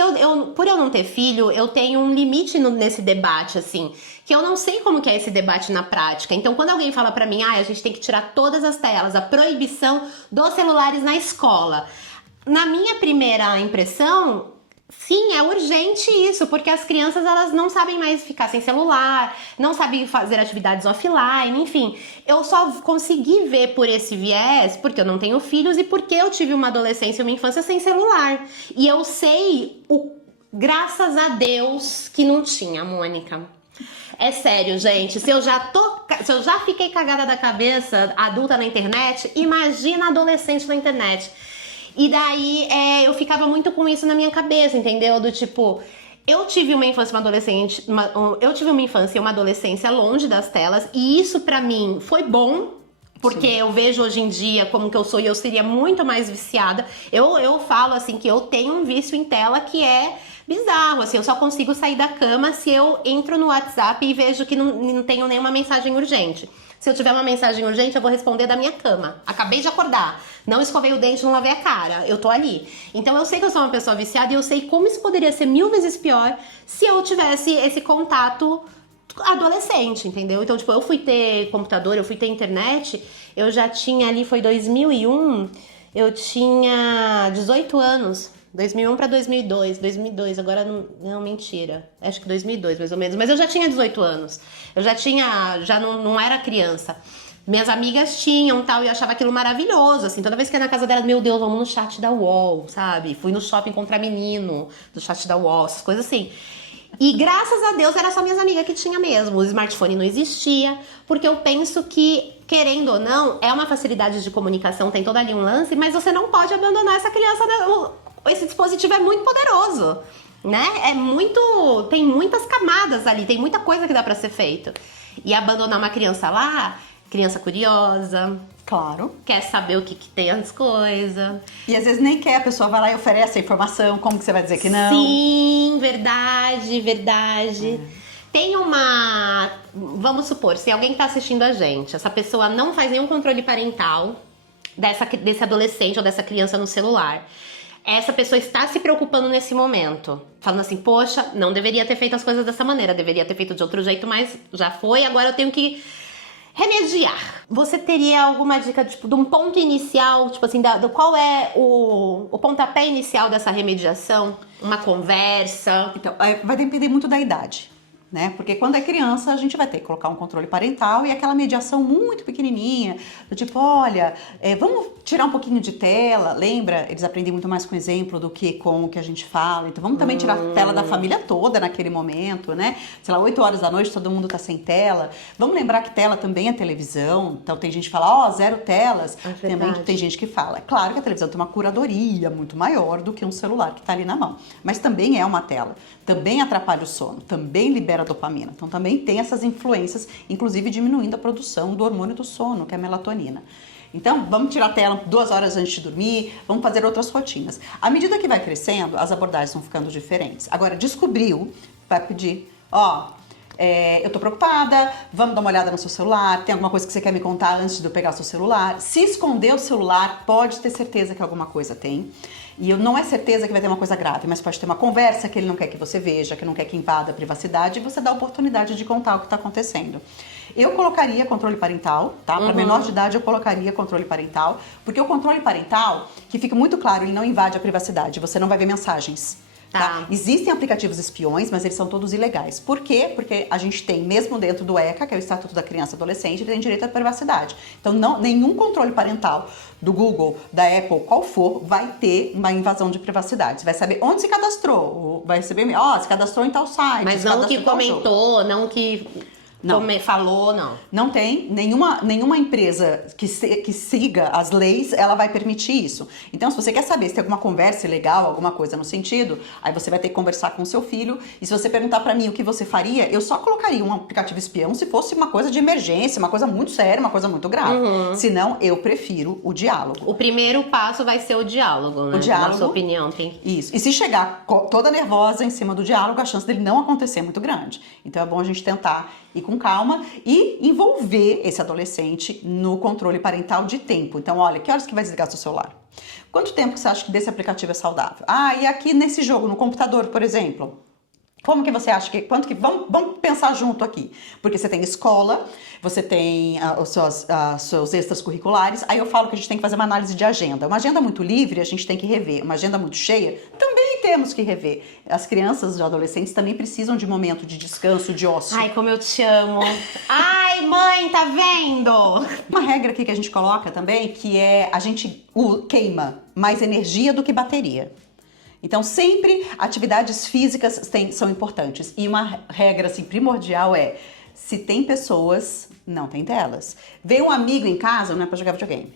por eu não ter filho, eu tenho um limite nesse debate, assim. Que eu não sei como que é esse debate na prática. Então, quando alguém fala pra mim, a gente tem que tirar todas as telas, a proibição dos celulares na escola. Na minha primeira impressão, sim, é urgente isso, porque as crianças elas não sabem mais ficar sem celular, não sabem fazer atividades offline, enfim. Eu só consegui ver por esse viés porque eu não tenho filhos e porque eu tive uma adolescência e uma infância sem celular. E eu sei, graças a Deus, que não tinha, Mônica. É sério, gente, se eu já fiquei cagada da cabeça adulta na internet, imagina adolescente na internet. E daí eu ficava muito com isso na minha cabeça, entendeu? Do tipo, Eu tive uma infância, eu tive uma infância e uma adolescência longe das telas, e isso pra mim foi bom, porque eu vejo hoje em dia como que eu sou e eu seria muito mais viciada. Eu falo assim que eu tenho um vício em tela que é bizarro, assim, eu só consigo sair da cama se eu entro no WhatsApp e vejo que não tenho nenhuma mensagem urgente. Se eu tiver uma mensagem urgente, eu vou responder da minha cama. Acabei de acordar. Não escovei o dente, não lavei a cara. Eu tô ali. Então eu sei que eu sou uma pessoa viciada e eu sei como isso poderia ser 1000 vezes pior se eu tivesse esse contato adolescente, entendeu? Então, tipo, eu fui ter computador, eu fui ter internet, eu já tinha ali, foi 2001, eu tinha 18 anos. 2001 pra 2002, agora não, mentira, acho que 2002 mais ou menos, mas eu já tinha 18 anos, já não era criança. Minhas amigas tinham tal, e eu achava aquilo maravilhoso, assim, toda vez que ia na casa dela, meu Deus, vamos no chat da UOL, sabe? Fui no shopping encontrar menino do chat da UOL, essas coisas assim. E graças a Deus era só minhas amigas que tinha mesmo, o smartphone não existia, porque eu penso que, querendo ou não, é uma facilidade de comunicação, tem todo ali um lance, mas você não pode abandonar essa criança, esse dispositivo é muito poderoso, né? Tem muitas camadas ali, tem muita coisa que dá pra ser feita. E abandonar uma criança lá, criança curiosa, claro, quer saber o que tem as coisas. E às vezes nem quer, a pessoa vai lá e oferece a informação, como que você vai dizer que não? Sim, verdade. Tem uma... Vamos supor, se alguém tá assistindo a gente, essa pessoa não faz nenhum controle parental desse adolescente ou dessa criança no celular. Essa pessoa está se preocupando nesse momento, falando assim, poxa, não deveria ter feito as coisas dessa maneira, deveria ter feito de outro jeito, mas já foi, agora eu tenho que remediar. Você teria alguma dica, tipo, de um ponto inicial, tipo assim, qual é o pontapé inicial dessa remediação? Uma conversa? Então, vai depender muito da idade, né? Porque quando é criança, a gente vai ter que colocar um controle parental e aquela mediação muito pequenininha, do tipo, olha, vamos tirar um pouquinho de tela, lembra? Eles aprendem muito mais com exemplo do que com o que a gente fala, então vamos também tirar a tela da família toda naquele momento, né? Sei lá, 8 horas da noite, todo mundo tá sem tela. Vamos lembrar que tela também é televisão, então tem gente que fala, 0 telas, também tem gente que fala. É claro que a televisão tem uma curadoria muito maior do que um celular que tá ali na mão, mas também é uma tela, também atrapalha o sono, também libera dopamina. Então também tem essas influências, inclusive diminuindo a produção do hormônio do sono, que é a melatonina. Então, vamos tirar a tela 2 horas antes de dormir, vamos fazer outras rotinas. À medida que vai crescendo, as abordagens vão ficando diferentes. Agora, descobriu, vai pedir, eu tô preocupada, vamos dar uma olhada no seu celular, tem alguma coisa que você quer me contar antes de eu pegar o seu celular? Se esconder o celular, pode ter certeza que alguma coisa tem. E não é certeza que vai ter uma coisa grave, mas pode ter uma conversa que ele não quer que você veja, que não quer que invada a privacidade, e você dá a oportunidade de contar o que está acontecendo. Eu colocaria controle parental, tá? Para menor de idade eu colocaria controle parental, porque o controle parental, que fica muito claro, ele não invade a privacidade, você não vai ver mensagens. Tá? Existem aplicativos espiões, mas eles são todos ilegais. Por quê? Porque a gente tem, mesmo dentro do ECA, que é o Estatuto da Criança e Adolescente, ele tem direito à privacidade. Então, nenhum controle parental do Google, da Apple, qual for, vai ter uma invasão de privacidade. Você vai saber onde se cadastrou, vai receber, se cadastrou em tal site. Mas não que comentou, não que... Não. Falou, não. Não tem nenhuma empresa que siga as leis, ela vai permitir isso. Então, se você quer saber se tem alguma conversa ilegal, alguma coisa no sentido, aí você vai ter que conversar com o seu filho. E se você perguntar pra mim o que você faria, eu só colocaria um aplicativo espião se fosse uma coisa de emergência, uma coisa muito séria, uma coisa muito grave. Senão, eu prefiro o diálogo. O primeiro passo vai ser o diálogo, né? O diálogo. Na sua opinião, tem... Isso. E se chegar toda nervosa em cima do diálogo, a chance dele não acontecer é muito grande. Então, é bom a gente tentar ir com calma e envolver esse adolescente no controle parental de tempo. Então, olha, que horas que vai desligar seu celular? Quanto tempo que você acha que desse aplicativo é saudável? E aqui nesse jogo, no computador, por exemplo, como que você acha que... Vamos pensar junto aqui. Porque você tem escola, você tem os seus extras curriculares. Aí eu falo que a gente tem que fazer uma análise de agenda. Uma agenda muito livre, a gente tem que rever. Uma agenda muito cheia, também temos que rever. As crianças e adolescentes também precisam de momento de descanso, de ócio. Ai, como eu te amo. Ai, mãe, tá vendo? Uma regra aqui que a gente coloca também, que é a gente queima mais energia do que bateria. Então, sempre atividades físicas são importantes. E uma regra assim, primordial é, se tem pessoas, não tem telas. Veio um amigo em casa, não é pra jogar videogame.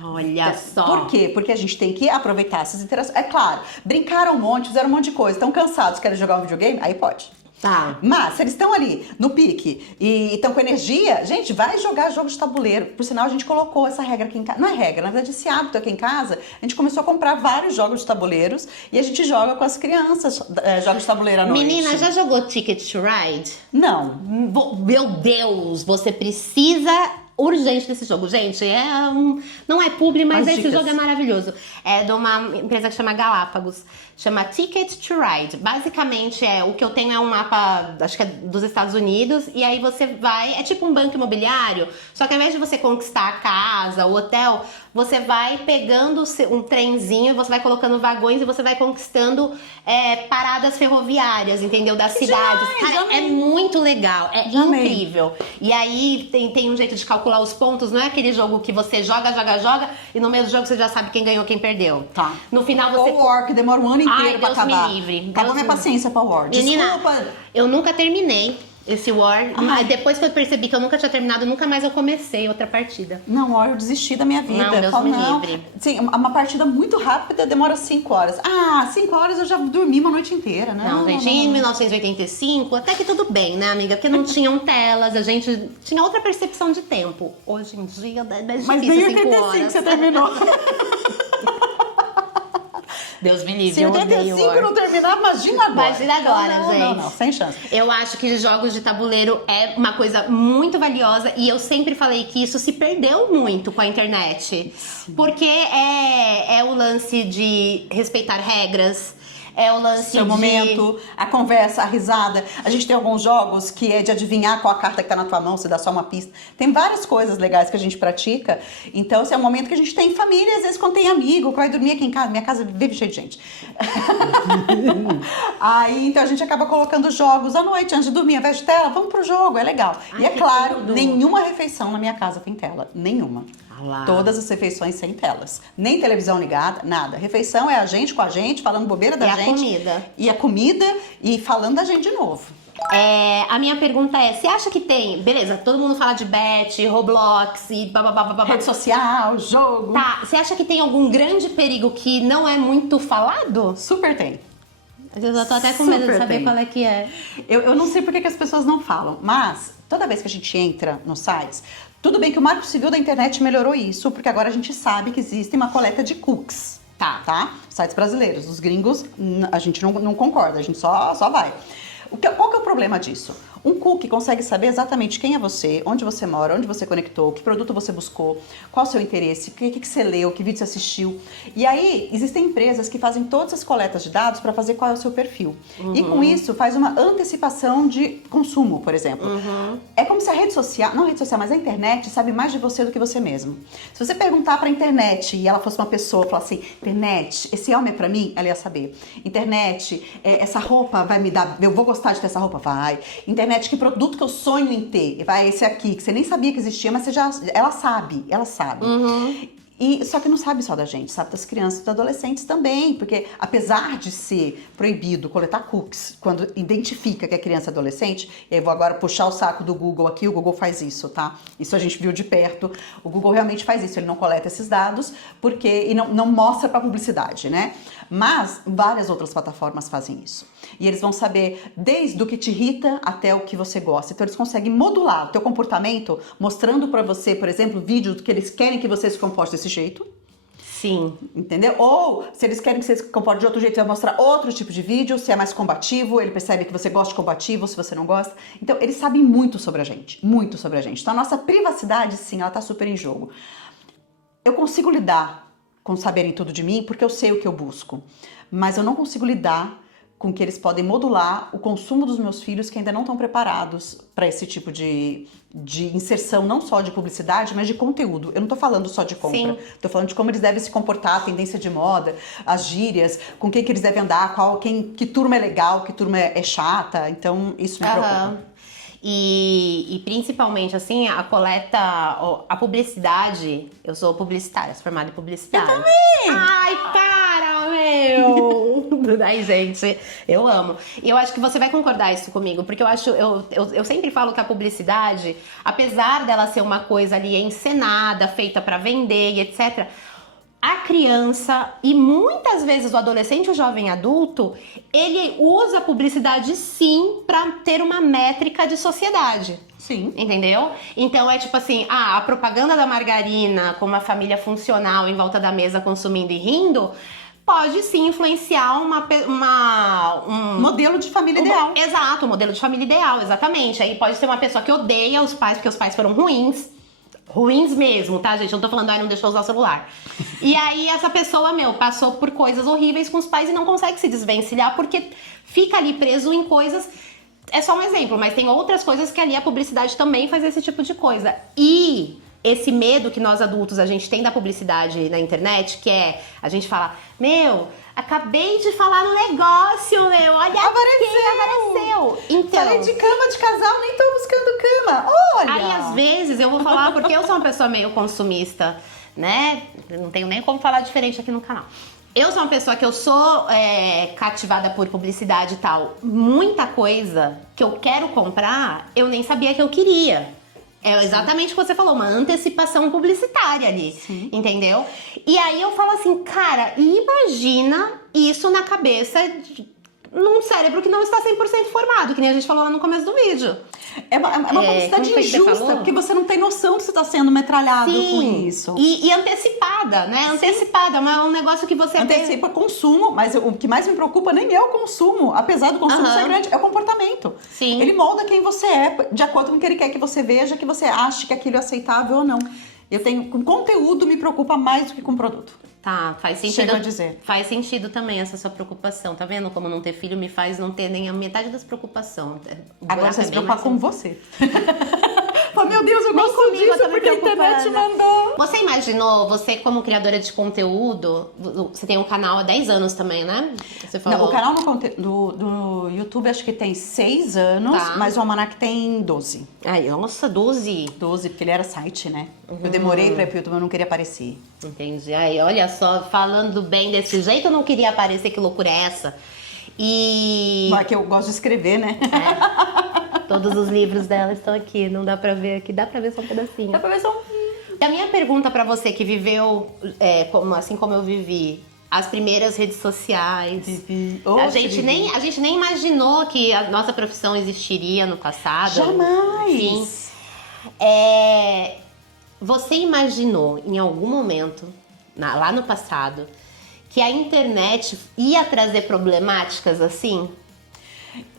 Olha só. Por quê? Porque a gente tem que aproveitar essas interações. É claro, brincaram um monte, fizeram um monte de coisa, estão cansados, querem jogar um videogame? Aí pode. Tá. Mas, se eles estão ali no pique e estão com energia, gente, vai jogar jogo de tabuleiro. Por sinal, a gente colocou essa regra aqui em casa. Não é regra, na verdade, esse hábito aqui em casa, a gente começou a comprar vários jogos de tabuleiros e a gente joga com as crianças jogos de tabuleiro à noite. Menina, já jogou Ticket to Ride? Não. Meu Deus, você precisa urgente desse jogo. Gente, não é publi, mas esse jogo é maravilhoso. É de uma empresa que chama Galápagos. Chama Ticket to Ride. Basicamente, o que eu tenho é um mapa, acho que é dos Estados Unidos, e aí você vai, é tipo um banco imobiliário, só que ao invés de você conquistar a casa, o hotel, você vai pegando um trenzinho, você vai colocando vagões e você vai conquistando paradas ferroviárias, entendeu? Das cidades. Cara, é muito legal, é incrível. E aí tem um jeito de calcular os pontos, não é aquele jogo que você joga, e no meio do jogo você já sabe quem ganhou, quem perdeu. Tá. No final você... O War, que demora um ano inteiro pra Deus acabar. me livre. Acabou minha paciência pra War. Menina, desculpa. eu nunca terminei esse War. Aí depois que eu percebi que eu nunca tinha terminado, nunca mais eu comecei outra partida. Não, War, eu desisti da minha vida. Não, Deus Falo, me não. livre. Sim, uma partida muito rápida demora 5 horas. 5 horas eu já dormi uma noite inteira, né? Não, gente, em 1985, até que tudo bem, né, amiga? Porque não tinham telas, a gente tinha outra percepção de tempo. Hoje em dia, é mais Mas difícil, nem 5 85 horas. você terminou. Deus me livre, Se eu odeio 85 War. não terminar, imagina agora. Imagina agora, não, gente. Não, sem chance. Eu acho que jogos de tabuleiro é uma coisa muito valiosa e eu sempre falei que isso se perdeu muito com a internet. Sim. Porque é o lance de respeitar regras, é o lance Seu momento, a conversa, a risada. A gente tem alguns jogos que é de adivinhar qual a carta que tá na tua mão, se dá só uma pista. Tem várias coisas legais que a gente pratica. Então, esse é um momento que a gente tem em família, às vezes quando tem amigo, que vai dormir aqui em casa. Minha casa vive cheia de gente. Aí, então a gente acaba colocando jogos à noite, antes de dormir, ao invés de tela, vamos pro jogo, é legal. E é claro, nenhuma refeição na minha casa tem tela. Nenhuma. Todas as refeições sem telas. Nem televisão ligada, nada. Refeição é a gente com a gente, falando bobeira da gente. E a comida. E a comida e falando da gente de novo. A minha pergunta é, você acha que tem... Beleza, todo mundo fala de bet, Roblox e bababá. Rede social, jogo. Tá, você acha que tem algum grande perigo que não é muito falado? Super tem. Eu já tô até com medo de saber qual é que é. Eu não sei por que as pessoas não falam, mas toda vez que a gente entra nos sites... Tudo bem que o Marco Civil da internet melhorou isso, porque agora a gente sabe que existe uma coleta de cookies, tá? Sites brasileiros. Os gringos, a gente não concorda, a gente só vai. Qual que é o problema disso? Um cookie consegue saber exatamente quem é você, onde você mora, onde você conectou, que produto você buscou, qual o seu interesse, o que você leu, que vídeo você assistiu. E aí, existem empresas que fazem todas as coletas de dados para fazer qual é o seu perfil. E com isso, faz uma antecipação de consumo, por exemplo. É como se a rede social, não a rede social, mas a internet sabe mais de você do que você mesmo. Se você perguntar para a internet e ela fosse uma pessoa, falar assim, internet, esse homem é para mim? Ela ia saber. Internet, essa roupa vai me dar, eu vou gostar de ter essa roupa? Vai. Internet, que produto que eu sonho em ter? Vai esse aqui, que você nem sabia que existia, mas ela sabe. E, só que não sabe só da gente, sabe das crianças e dos adolescentes também, porque apesar de ser proibido coletar cookies quando identifica que é criança e adolescente, e aí vou agora puxar o saco do Google aqui, o Google faz isso, tá? Isso a gente viu de perto, o Google realmente faz isso, ele não coleta esses dados e não mostra pra publicidade, né? Mas várias outras plataformas fazem isso. E eles vão saber desde o que te irrita até o que você gosta. Então eles conseguem modular o teu comportamento, mostrando pra você, por exemplo, vídeos que eles querem que você se comporte desse jeito. Sim. Entendeu? Ou, se eles querem que você se comporte de outro jeito, vai mostrar outro tipo de vídeo, se é mais combativo, ele percebe que você gosta de combativo, se você não gosta. Então, eles sabem muito sobre a gente. Muito sobre a gente. Então, a nossa privacidade, sim, ela tá super em jogo. Eu consigo lidar com saberem tudo de mim, porque eu sei o que eu busco. Mas eu não consigo lidar com que eles podem modular o consumo dos meus filhos que ainda não estão preparados para esse tipo de inserção, não só de publicidade, mas de conteúdo. Eu não tô falando só de compra. Sim. Tô falando de como eles devem se comportar, a tendência de moda, as gírias, com quem que eles devem andar, que turma é legal, que turma é chata. Então, isso me preocupa. E principalmente, assim, a coleta, a publicidade... Eu sou publicitária, sou formada em publicidade. Eu também! Ai, para, meu! Ai, gente, eu amo. E eu acho que você vai concordar isso comigo, porque eu sempre falo que a publicidade, apesar dela ser uma coisa ali encenada, feita pra vender e etc., a criança e muitas vezes o adolescente, o jovem adulto, ele usa a publicidade sim pra ter uma métrica de sociedade. Sim. Entendeu? Então é tipo assim, a propaganda da margarina com uma família funcional em volta da mesa consumindo e rindo pode sim influenciar um modelo de família ideal. Exato, um modelo de família ideal, exatamente. Aí pode ser uma pessoa que odeia os pais porque os pais foram ruins. Ruins mesmo, tá, gente? Eu não tô falando, não deixou usar o celular. E aí essa pessoa, passou por coisas horríveis com os pais e não consegue se desvencilhar porque fica ali preso em coisas. É só um exemplo, mas tem outras coisas que ali a publicidade também faz esse tipo de coisa. E esse medo que nós adultos a gente tem da publicidade na internet, que é a gente fala, acabei de falar no negócio, olha apareceu. Então, falei de cama de casal, nem tô buscando cama. Olha! Aí às vezes eu vou falar, porque eu sou uma pessoa meio consumista, né? Não tenho nem como falar diferente aqui no canal. Eu sou uma pessoa que eu sou cativada por publicidade e tal. Muita coisa que eu quero comprar, eu nem sabia que eu queria. É exatamente o que você falou, uma antecipação publicitária ali, entendeu? E aí eu falo assim, cara, imagina isso na cabeça num cérebro que não está 100% formado, que nem a gente falou lá no começo do vídeo. É uma publicidade injusta, porque você não tem noção que você está sendo metralhado com isso. E antecipada, né? Antecipada, é um negócio que você... Antecipa consumo, mas o que mais me preocupa nem é o consumo, apesar do consumo ser grande, é o comportamento. Sim. Ele molda quem você é, de acordo com o que ele quer que você veja, que você ache que aquilo é aceitável ou não. Com conteúdo me preocupa mais do que com produto. Tá, faz sentido. Chego a dizer. Faz sentido também essa sua preocupação. Tá vendo como não ter filho me faz não ter nem a metade das preocupações. Agora você se preocupa com você. Oh, meu Deus, eu gosto comigo, disso eu tô me porque a internet preocupada. mandou. Você imaginou, você como criadora de conteúdo, você tem um canal há 10 anos também, né? Você falou... Não, o canal do YouTube acho que tem 6 anos, mas o Almanac tem 12. Ai, nossa, 12? 12, porque ele era site, né? Eu demorei pra ir pro YouTube, eu não queria aparecer. Entendi. Aí, olha só, falando bem desse jeito, eu não queria aparecer, que loucura é essa? Mas que eu gosto de escrever, né? Todos os livros dela estão aqui, não dá pra ver aqui, dá pra ver só um pedacinho. Dá pra ver só um... E a minha pergunta pra você que viveu, assim como eu vivi, as primeiras redes sociais. A gente nem imaginou que a nossa profissão existiria no passado. Jamais! Sim. Você imaginou em algum momento, lá no passado, que a internet ia trazer problemáticas assim?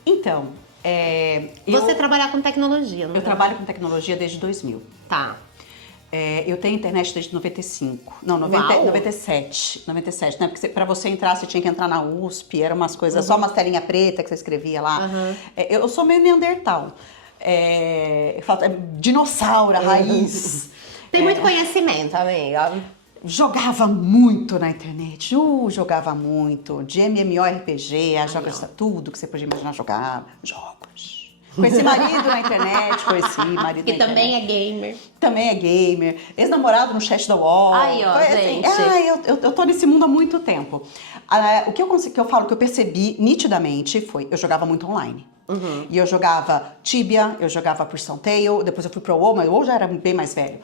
Então, Você trabalhar com tecnologia, não é? Eu trabalho com tecnologia desde 2000. Tá. Eu tenho internet desde 95. Não, 97, né? Porque pra você entrar, você tinha que entrar na USP, eram umas coisas, só uma telinha preta que você escrevia lá. Eu sou meio Neandertal. Dinossauro, raiz. Tem muito conhecimento, amiga. Jogava muito na internet. Jogava muito. De MMORPG, tudo que você podia imaginar jogava. Jogos. Conheci marido na internet, Que também é gamer. Também é gamer. Ex-namorado no chat da UOL. Aí, ó, gente. Eu tô nesse mundo há muito tempo. O que eu falo que eu percebi nitidamente foi, eu jogava muito online. E eu jogava Tibia, eu jogava Priston Tale, depois eu fui pro WoW, mas o WoW já era bem mais velho.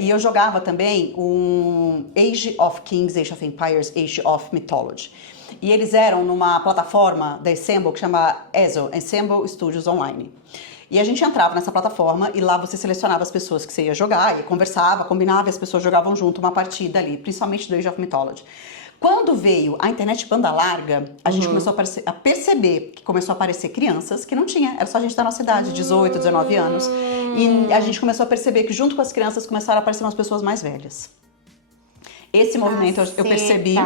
E eu jogava também um Age of Kings, Age of Empires, Age of Mythology. E eles eram numa plataforma da Ensemble que chama ESO, Ensemble Studios Online. E a gente entrava nessa plataforma e lá você selecionava as pessoas que você ia jogar, e conversava, combinava e as pessoas jogavam junto uma partida ali, principalmente do Age of Mythology. Quando veio a internet banda larga, a gente começou a perceber que começou a aparecer crianças que não tinha, era só a gente da nossa idade, 18, 19 anos. E a gente começou a perceber que junto com as crianças começaram a aparecer umas pessoas mais velhas. Esse movimento eu percebi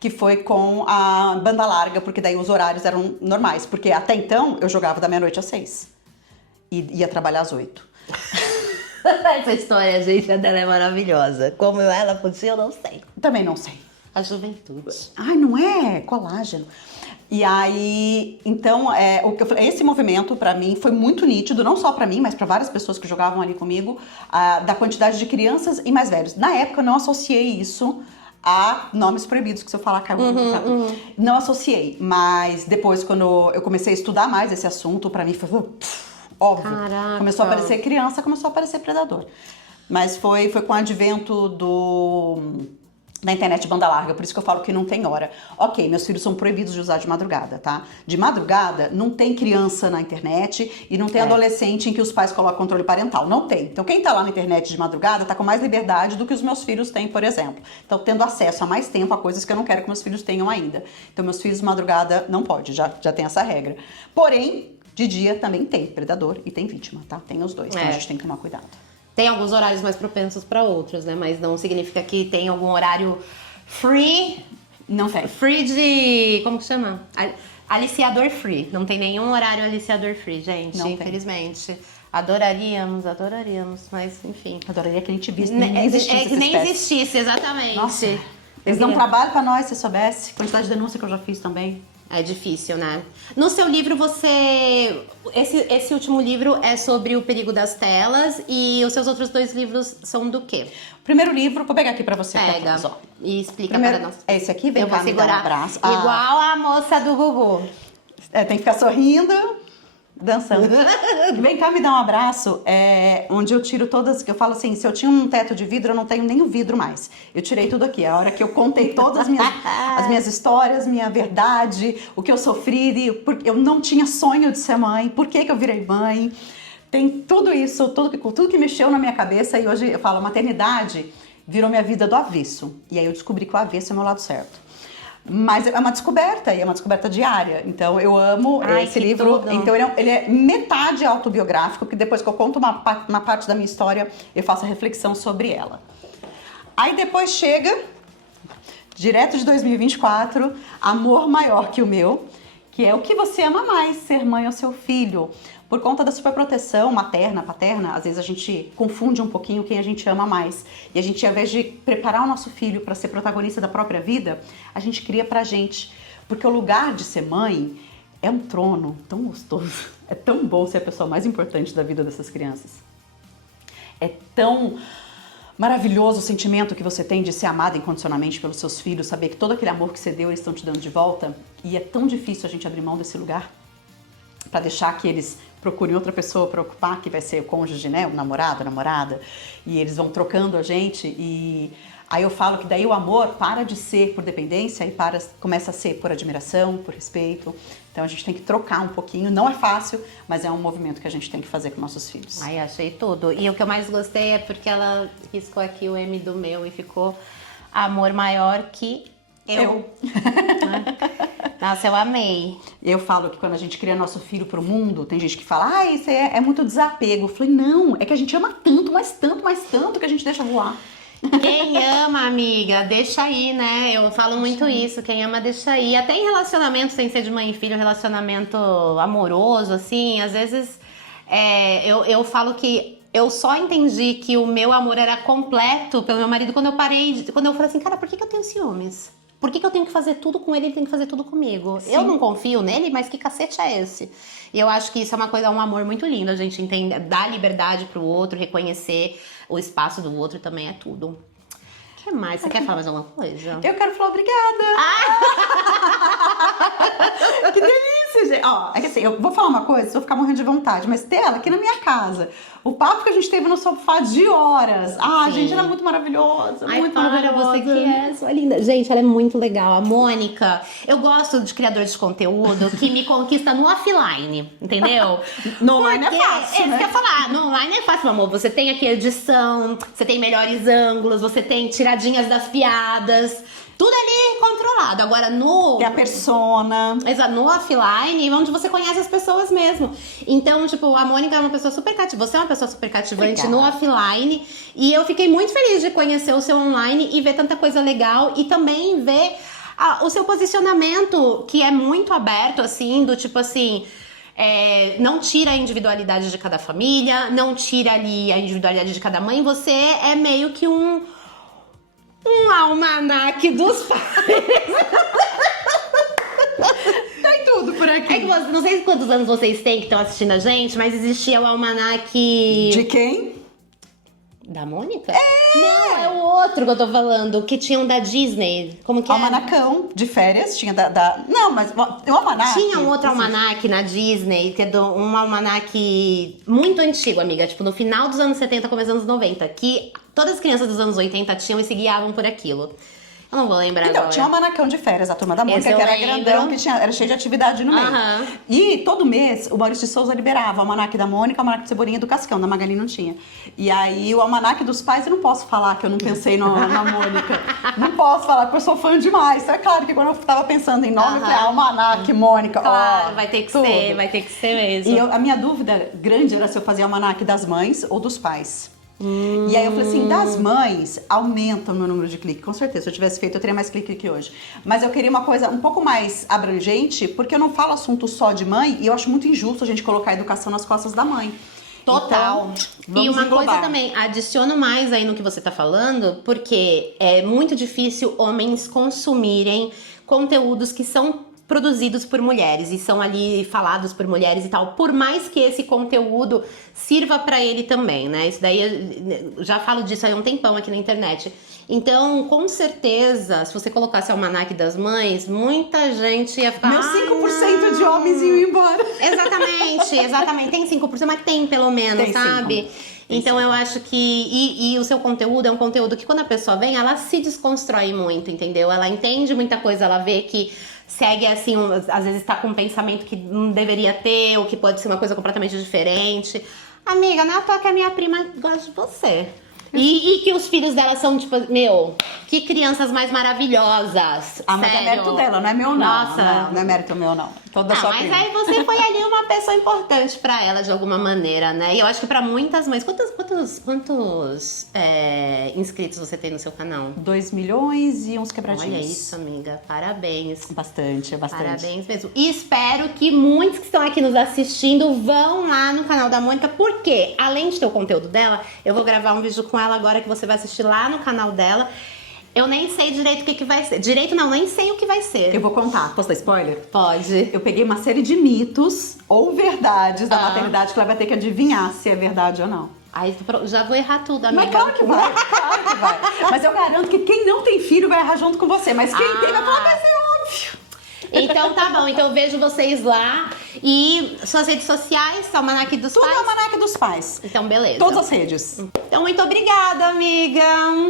que foi com a banda larga, porque daí os horários eram normais. Porque até então eu jogava da meia-noite às 6 e ia trabalhar às 8. Essa história, gente, dela é maravilhosa. Como ela podia, eu não sei. Também não sei. A juventude. Ai, não é? Colágeno. E aí, então, o que eu falei, esse movimento pra mim foi muito nítido, não só pra mim, mas pra várias pessoas que jogavam ali comigo, da quantidade de crianças e mais velhos. Na época eu não associei isso a nomes proibidos, que se eu falar caiu. Não associei, mas depois, quando eu comecei a estudar mais esse assunto, pra mim foi óbvio. Caraca. Começou a aparecer criança, começou a aparecer predador. Mas foi com o advento da internet de banda larga, por isso que eu falo que não tem hora. Ok, meus filhos são proibidos de usar de madrugada, tá? De madrugada não tem criança na internet e não tem adolescente em que os pais colocam controle parental. Não tem. Então quem tá lá na internet de madrugada tá com mais liberdade do que os meus filhos têm, por exemplo. Então tendo acesso a mais tempo a coisas que eu não quero que meus filhos tenham ainda. Então meus filhos de madrugada não pode, já tem essa regra. Porém, de dia também tem predador e tem vítima, tá? Tem os dois, então a gente tem que tomar cuidado. Tem alguns horários mais propensos para outros, né? Mas não significa que tem algum horário free. Não tem. Free de... Como que chama? Aliciador free. Não tem nenhum horário aliciador free, gente. Não infelizmente. Adoraríamos, mas enfim. Adoraria que a gente visse, nem existisse essa nem espécie. existisse, exatamente. Nossa, eles dão trabalho pra nós, se soubesse. Quantidade de denúncia que eu já fiz também. É difícil, né? No seu livro, esse último livro é sobre o perigo das telas e os seus outros 2 livros são do quê? O primeiro livro, vou pegar aqui pra você. Pega Todos, ó. e explica Primeiro, para nós. é esse aqui, vem Eu cá, vou me dá um segurar abraço. igual a moça do Gugu. Tem que ficar sorrindo, dançando. Vem cá me dar um abraço, onde eu tiro todas, que eu falo assim, se eu tinha um teto de vidro, eu não tenho nem o vidro mais. Eu tirei tudo aqui, a hora que eu contei todas as minhas histórias, minha verdade, o que eu sofri, eu não tinha sonho de ser mãe, por que eu virei mãe. Tem tudo isso, tudo que mexeu na minha cabeça e hoje eu falo, a maternidade virou minha vida do avesso. E aí eu descobri que o avesso é o meu lado certo. Mas é uma descoberta, e é uma descoberta diária. Então eu amo esse livro. Tudo. Então ele é metade autobiográfico, que depois que eu conto uma parte da minha história, eu faço a reflexão sobre ela. Aí depois chega, direto de 2024, Amor Maior que o Meu, que é o que você ama mais, ser mãe ao seu filho. Por conta da superproteção materna, paterna, às vezes a gente confunde um pouquinho quem a gente ama mais. E a gente, ao invés de preparar o nosso filho para ser protagonista da própria vida, a gente cria pra gente. Porque o lugar de ser mãe é um trono tão gostoso. É tão bom ser a pessoa mais importante da vida dessas crianças. É tão maravilhoso o sentimento que você tem de ser amada incondicionalmente pelos seus filhos, saber que todo aquele amor que você deu, eles estão te dando de volta. E é tão difícil a gente abrir mão desse lugar para deixar que eles procurem outra pessoa para ocupar, que vai ser o cônjuge, né, o namorado, a namorada, e eles vão trocando a gente, e aí eu falo que daí o amor para de ser por dependência e começa a ser por admiração, por respeito. Então a gente tem que trocar um pouquinho, não é fácil, mas é um movimento que a gente tem que fazer com nossos filhos. Ai, achei tudo. E o que eu mais gostei é porque ela riscou aqui o M do meu e ficou Amor Maior que eu. Nossa, eu amei. Eu falo que quando a gente cria nosso filho pro mundo, tem gente que fala, isso é muito desapego. Eu falei, não, é que a gente ama tanto, mas tanto que a gente deixa voar. Quem ama, amiga, deixa aí, né? Eu falo muito isso, quem ama, deixa aí. Até em relacionamento, sem ser de mãe e filho, relacionamento amoroso, assim, às vezes eu falo que eu só entendi que o meu amor era completo pelo meu marido quando eu falei assim, cara, por que eu tenho ciúmes? Por que eu tenho que fazer tudo com ele, ele tem que fazer tudo comigo? Sim. Eu não confio nele, mas que cacete é esse? E eu acho que isso é um amor muito lindo, a gente entender, dar liberdade pro outro, reconhecer o espaço do outro também é tudo. O que mais? Você quer falar mais alguma coisa? Eu quero falar obrigada! Que delícia, gente! Ó, é que assim, eu vou falar uma coisa, se eu ficar morrendo de vontade, mas tem ela aqui na minha casa. O papo que a gente teve no sofá de horas. Sim. Gente, ela é muito maravilhosa. Ai, muito para, maravilhosa. você que é sua linda. Gente, ela é muito legal. A Mônica, eu gosto de criadores de conteúdo que me conquista no offline, entendeu? No online é fácil, né? Isso que eu ia falar, no online é fácil, meu amor. Você tem aqui edição, você tem melhores ângulos, você tem tiradinhas das piadas. Tudo ali controlado. Agora É a persona. Exato, no offline, onde você conhece as pessoas mesmo. Então, tipo, a Mônica é uma pessoa super cativante. Você é uma pessoa super cativante no offline. E eu fiquei muito feliz de conhecer o seu online e ver tanta coisa legal. E também ver o seu posicionamento, que é muito aberto, assim, do tipo assim... não tira a individualidade de cada família, não tira ali a individualidade de cada mãe. Você é meio que um almanaque dos pais. Tem tudo por aqui. É que não sei quantos anos vocês têm que estão assistindo a gente, mas existia o almanaque... De quem? Da Mônica? Não, é o outro que eu tô falando, que tinha um da Disney. Como que é? Almanacão de férias, tinha Não, mas tem um almanac. Tinha um outro almanac na Disney, que é um almanac muito antigo, amiga. Tipo, no final dos anos 70, começo dos anos 90. Que todas as crianças dos anos 80 tinham e se guiavam por aquilo. Eu não vou lembrar Então, agora. tinha um almanacão de férias, a Turma da Mônica, Esse que eu era lembro. grandão, que era cheio de atividade no meio. Aham. E todo mês, o Maurício de Souza liberava o almanac da Mônica, o almanac de Cebolinha e do Cascão, da Magali não tinha. E aí, o almanac dos pais, eu não posso falar que eu não pensei na Mônica. Não posso falar, porque eu sou fã demais. Então, é claro que quando eu tava pensando em nome, eu falei, almanac, Mônica, Claro, ó, vai ter que tudo. ser, vai ter que ser mesmo. E a minha dúvida grande era se eu fazia almanac das mães ou dos pais. E aí eu falei assim, das mães, aumenta o meu número de cliques. Com certeza, se eu tivesse feito, eu teria mais clique que hoje. Mas eu queria uma coisa um pouco mais abrangente, porque eu não falo assunto só de mãe, e eu acho muito injusto a gente colocar a educação nas costas da mãe. Total. Então, E uma englobar. coisa também, adiciono mais aí no que você tá falando, porque é muito difícil homens consumirem conteúdos que são produzidos por mulheres e são ali falados por mulheres e tal, por mais que esse conteúdo sirva pra ele também, né? Isso daí, eu já falo disso aí há um tempão aqui na internet. Então, com certeza, se você colocasse o almanac das mães, muita gente ia ficar... Meus 5% de homens iam embora. Exatamente. Tem 5%, mas tem pelo menos, Tem sabe? Então eu acho que... E o seu conteúdo é um conteúdo que quando a pessoa vem, ela se desconstrói muito, entendeu? Ela entende muita coisa, ela vê que segue assim, às vezes tá com um pensamento que não deveria ter, ou que pode ser uma coisa completamente diferente. Amiga, não é à toa que a minha prima gosta de você. E que os filhos dela são, tipo, meu, que crianças mais maravilhosas. Ah, mas sério. é mérito dela, não é meu não. Nossa. Não é mérito meu não. Toda sua Mas prima. aí você foi ali uma pessoa importante pra ela de alguma maneira, né? E eu acho que pra muitas mães. Quantos inscritos você tem no seu canal? 2 milhões e uns quebradinhos. Olha isso, amiga. Parabéns. Bastante, é bastante. Parabéns mesmo. E espero que muitos que estão aqui nos assistindo vão lá no canal da Mônica, porque além de ter o conteúdo dela, eu vou gravar um vídeo com ela agora que você vai assistir lá no canal dela. Eu nem sei direito o que vai ser. Direito não, nem sei o que vai ser. Eu vou contar. Posso dar spoiler? Pode. Eu peguei uma série de mitos ou verdades da maternidade que ela vai ter que adivinhar se é verdade ou não. Aí já vou errar tudo, amiga. Mas claro que vai, claro que vai. Mas eu garanto que quem não tem filho vai errar junto com você. Mas quem tem vai falar, vai ser óbvio. Então tá bom, então eu vejo vocês lá. E suas redes sociais, Almanac dos Tudo Pais? é Almanac dos Pais. Então, beleza. Todas as redes. Então, muito obrigada, amiga.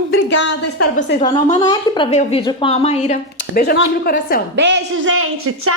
Obrigada, espero vocês lá no Almanac pra ver o vídeo com a Maíra. Beijo enorme no coração. Beijo, gente. Tchau.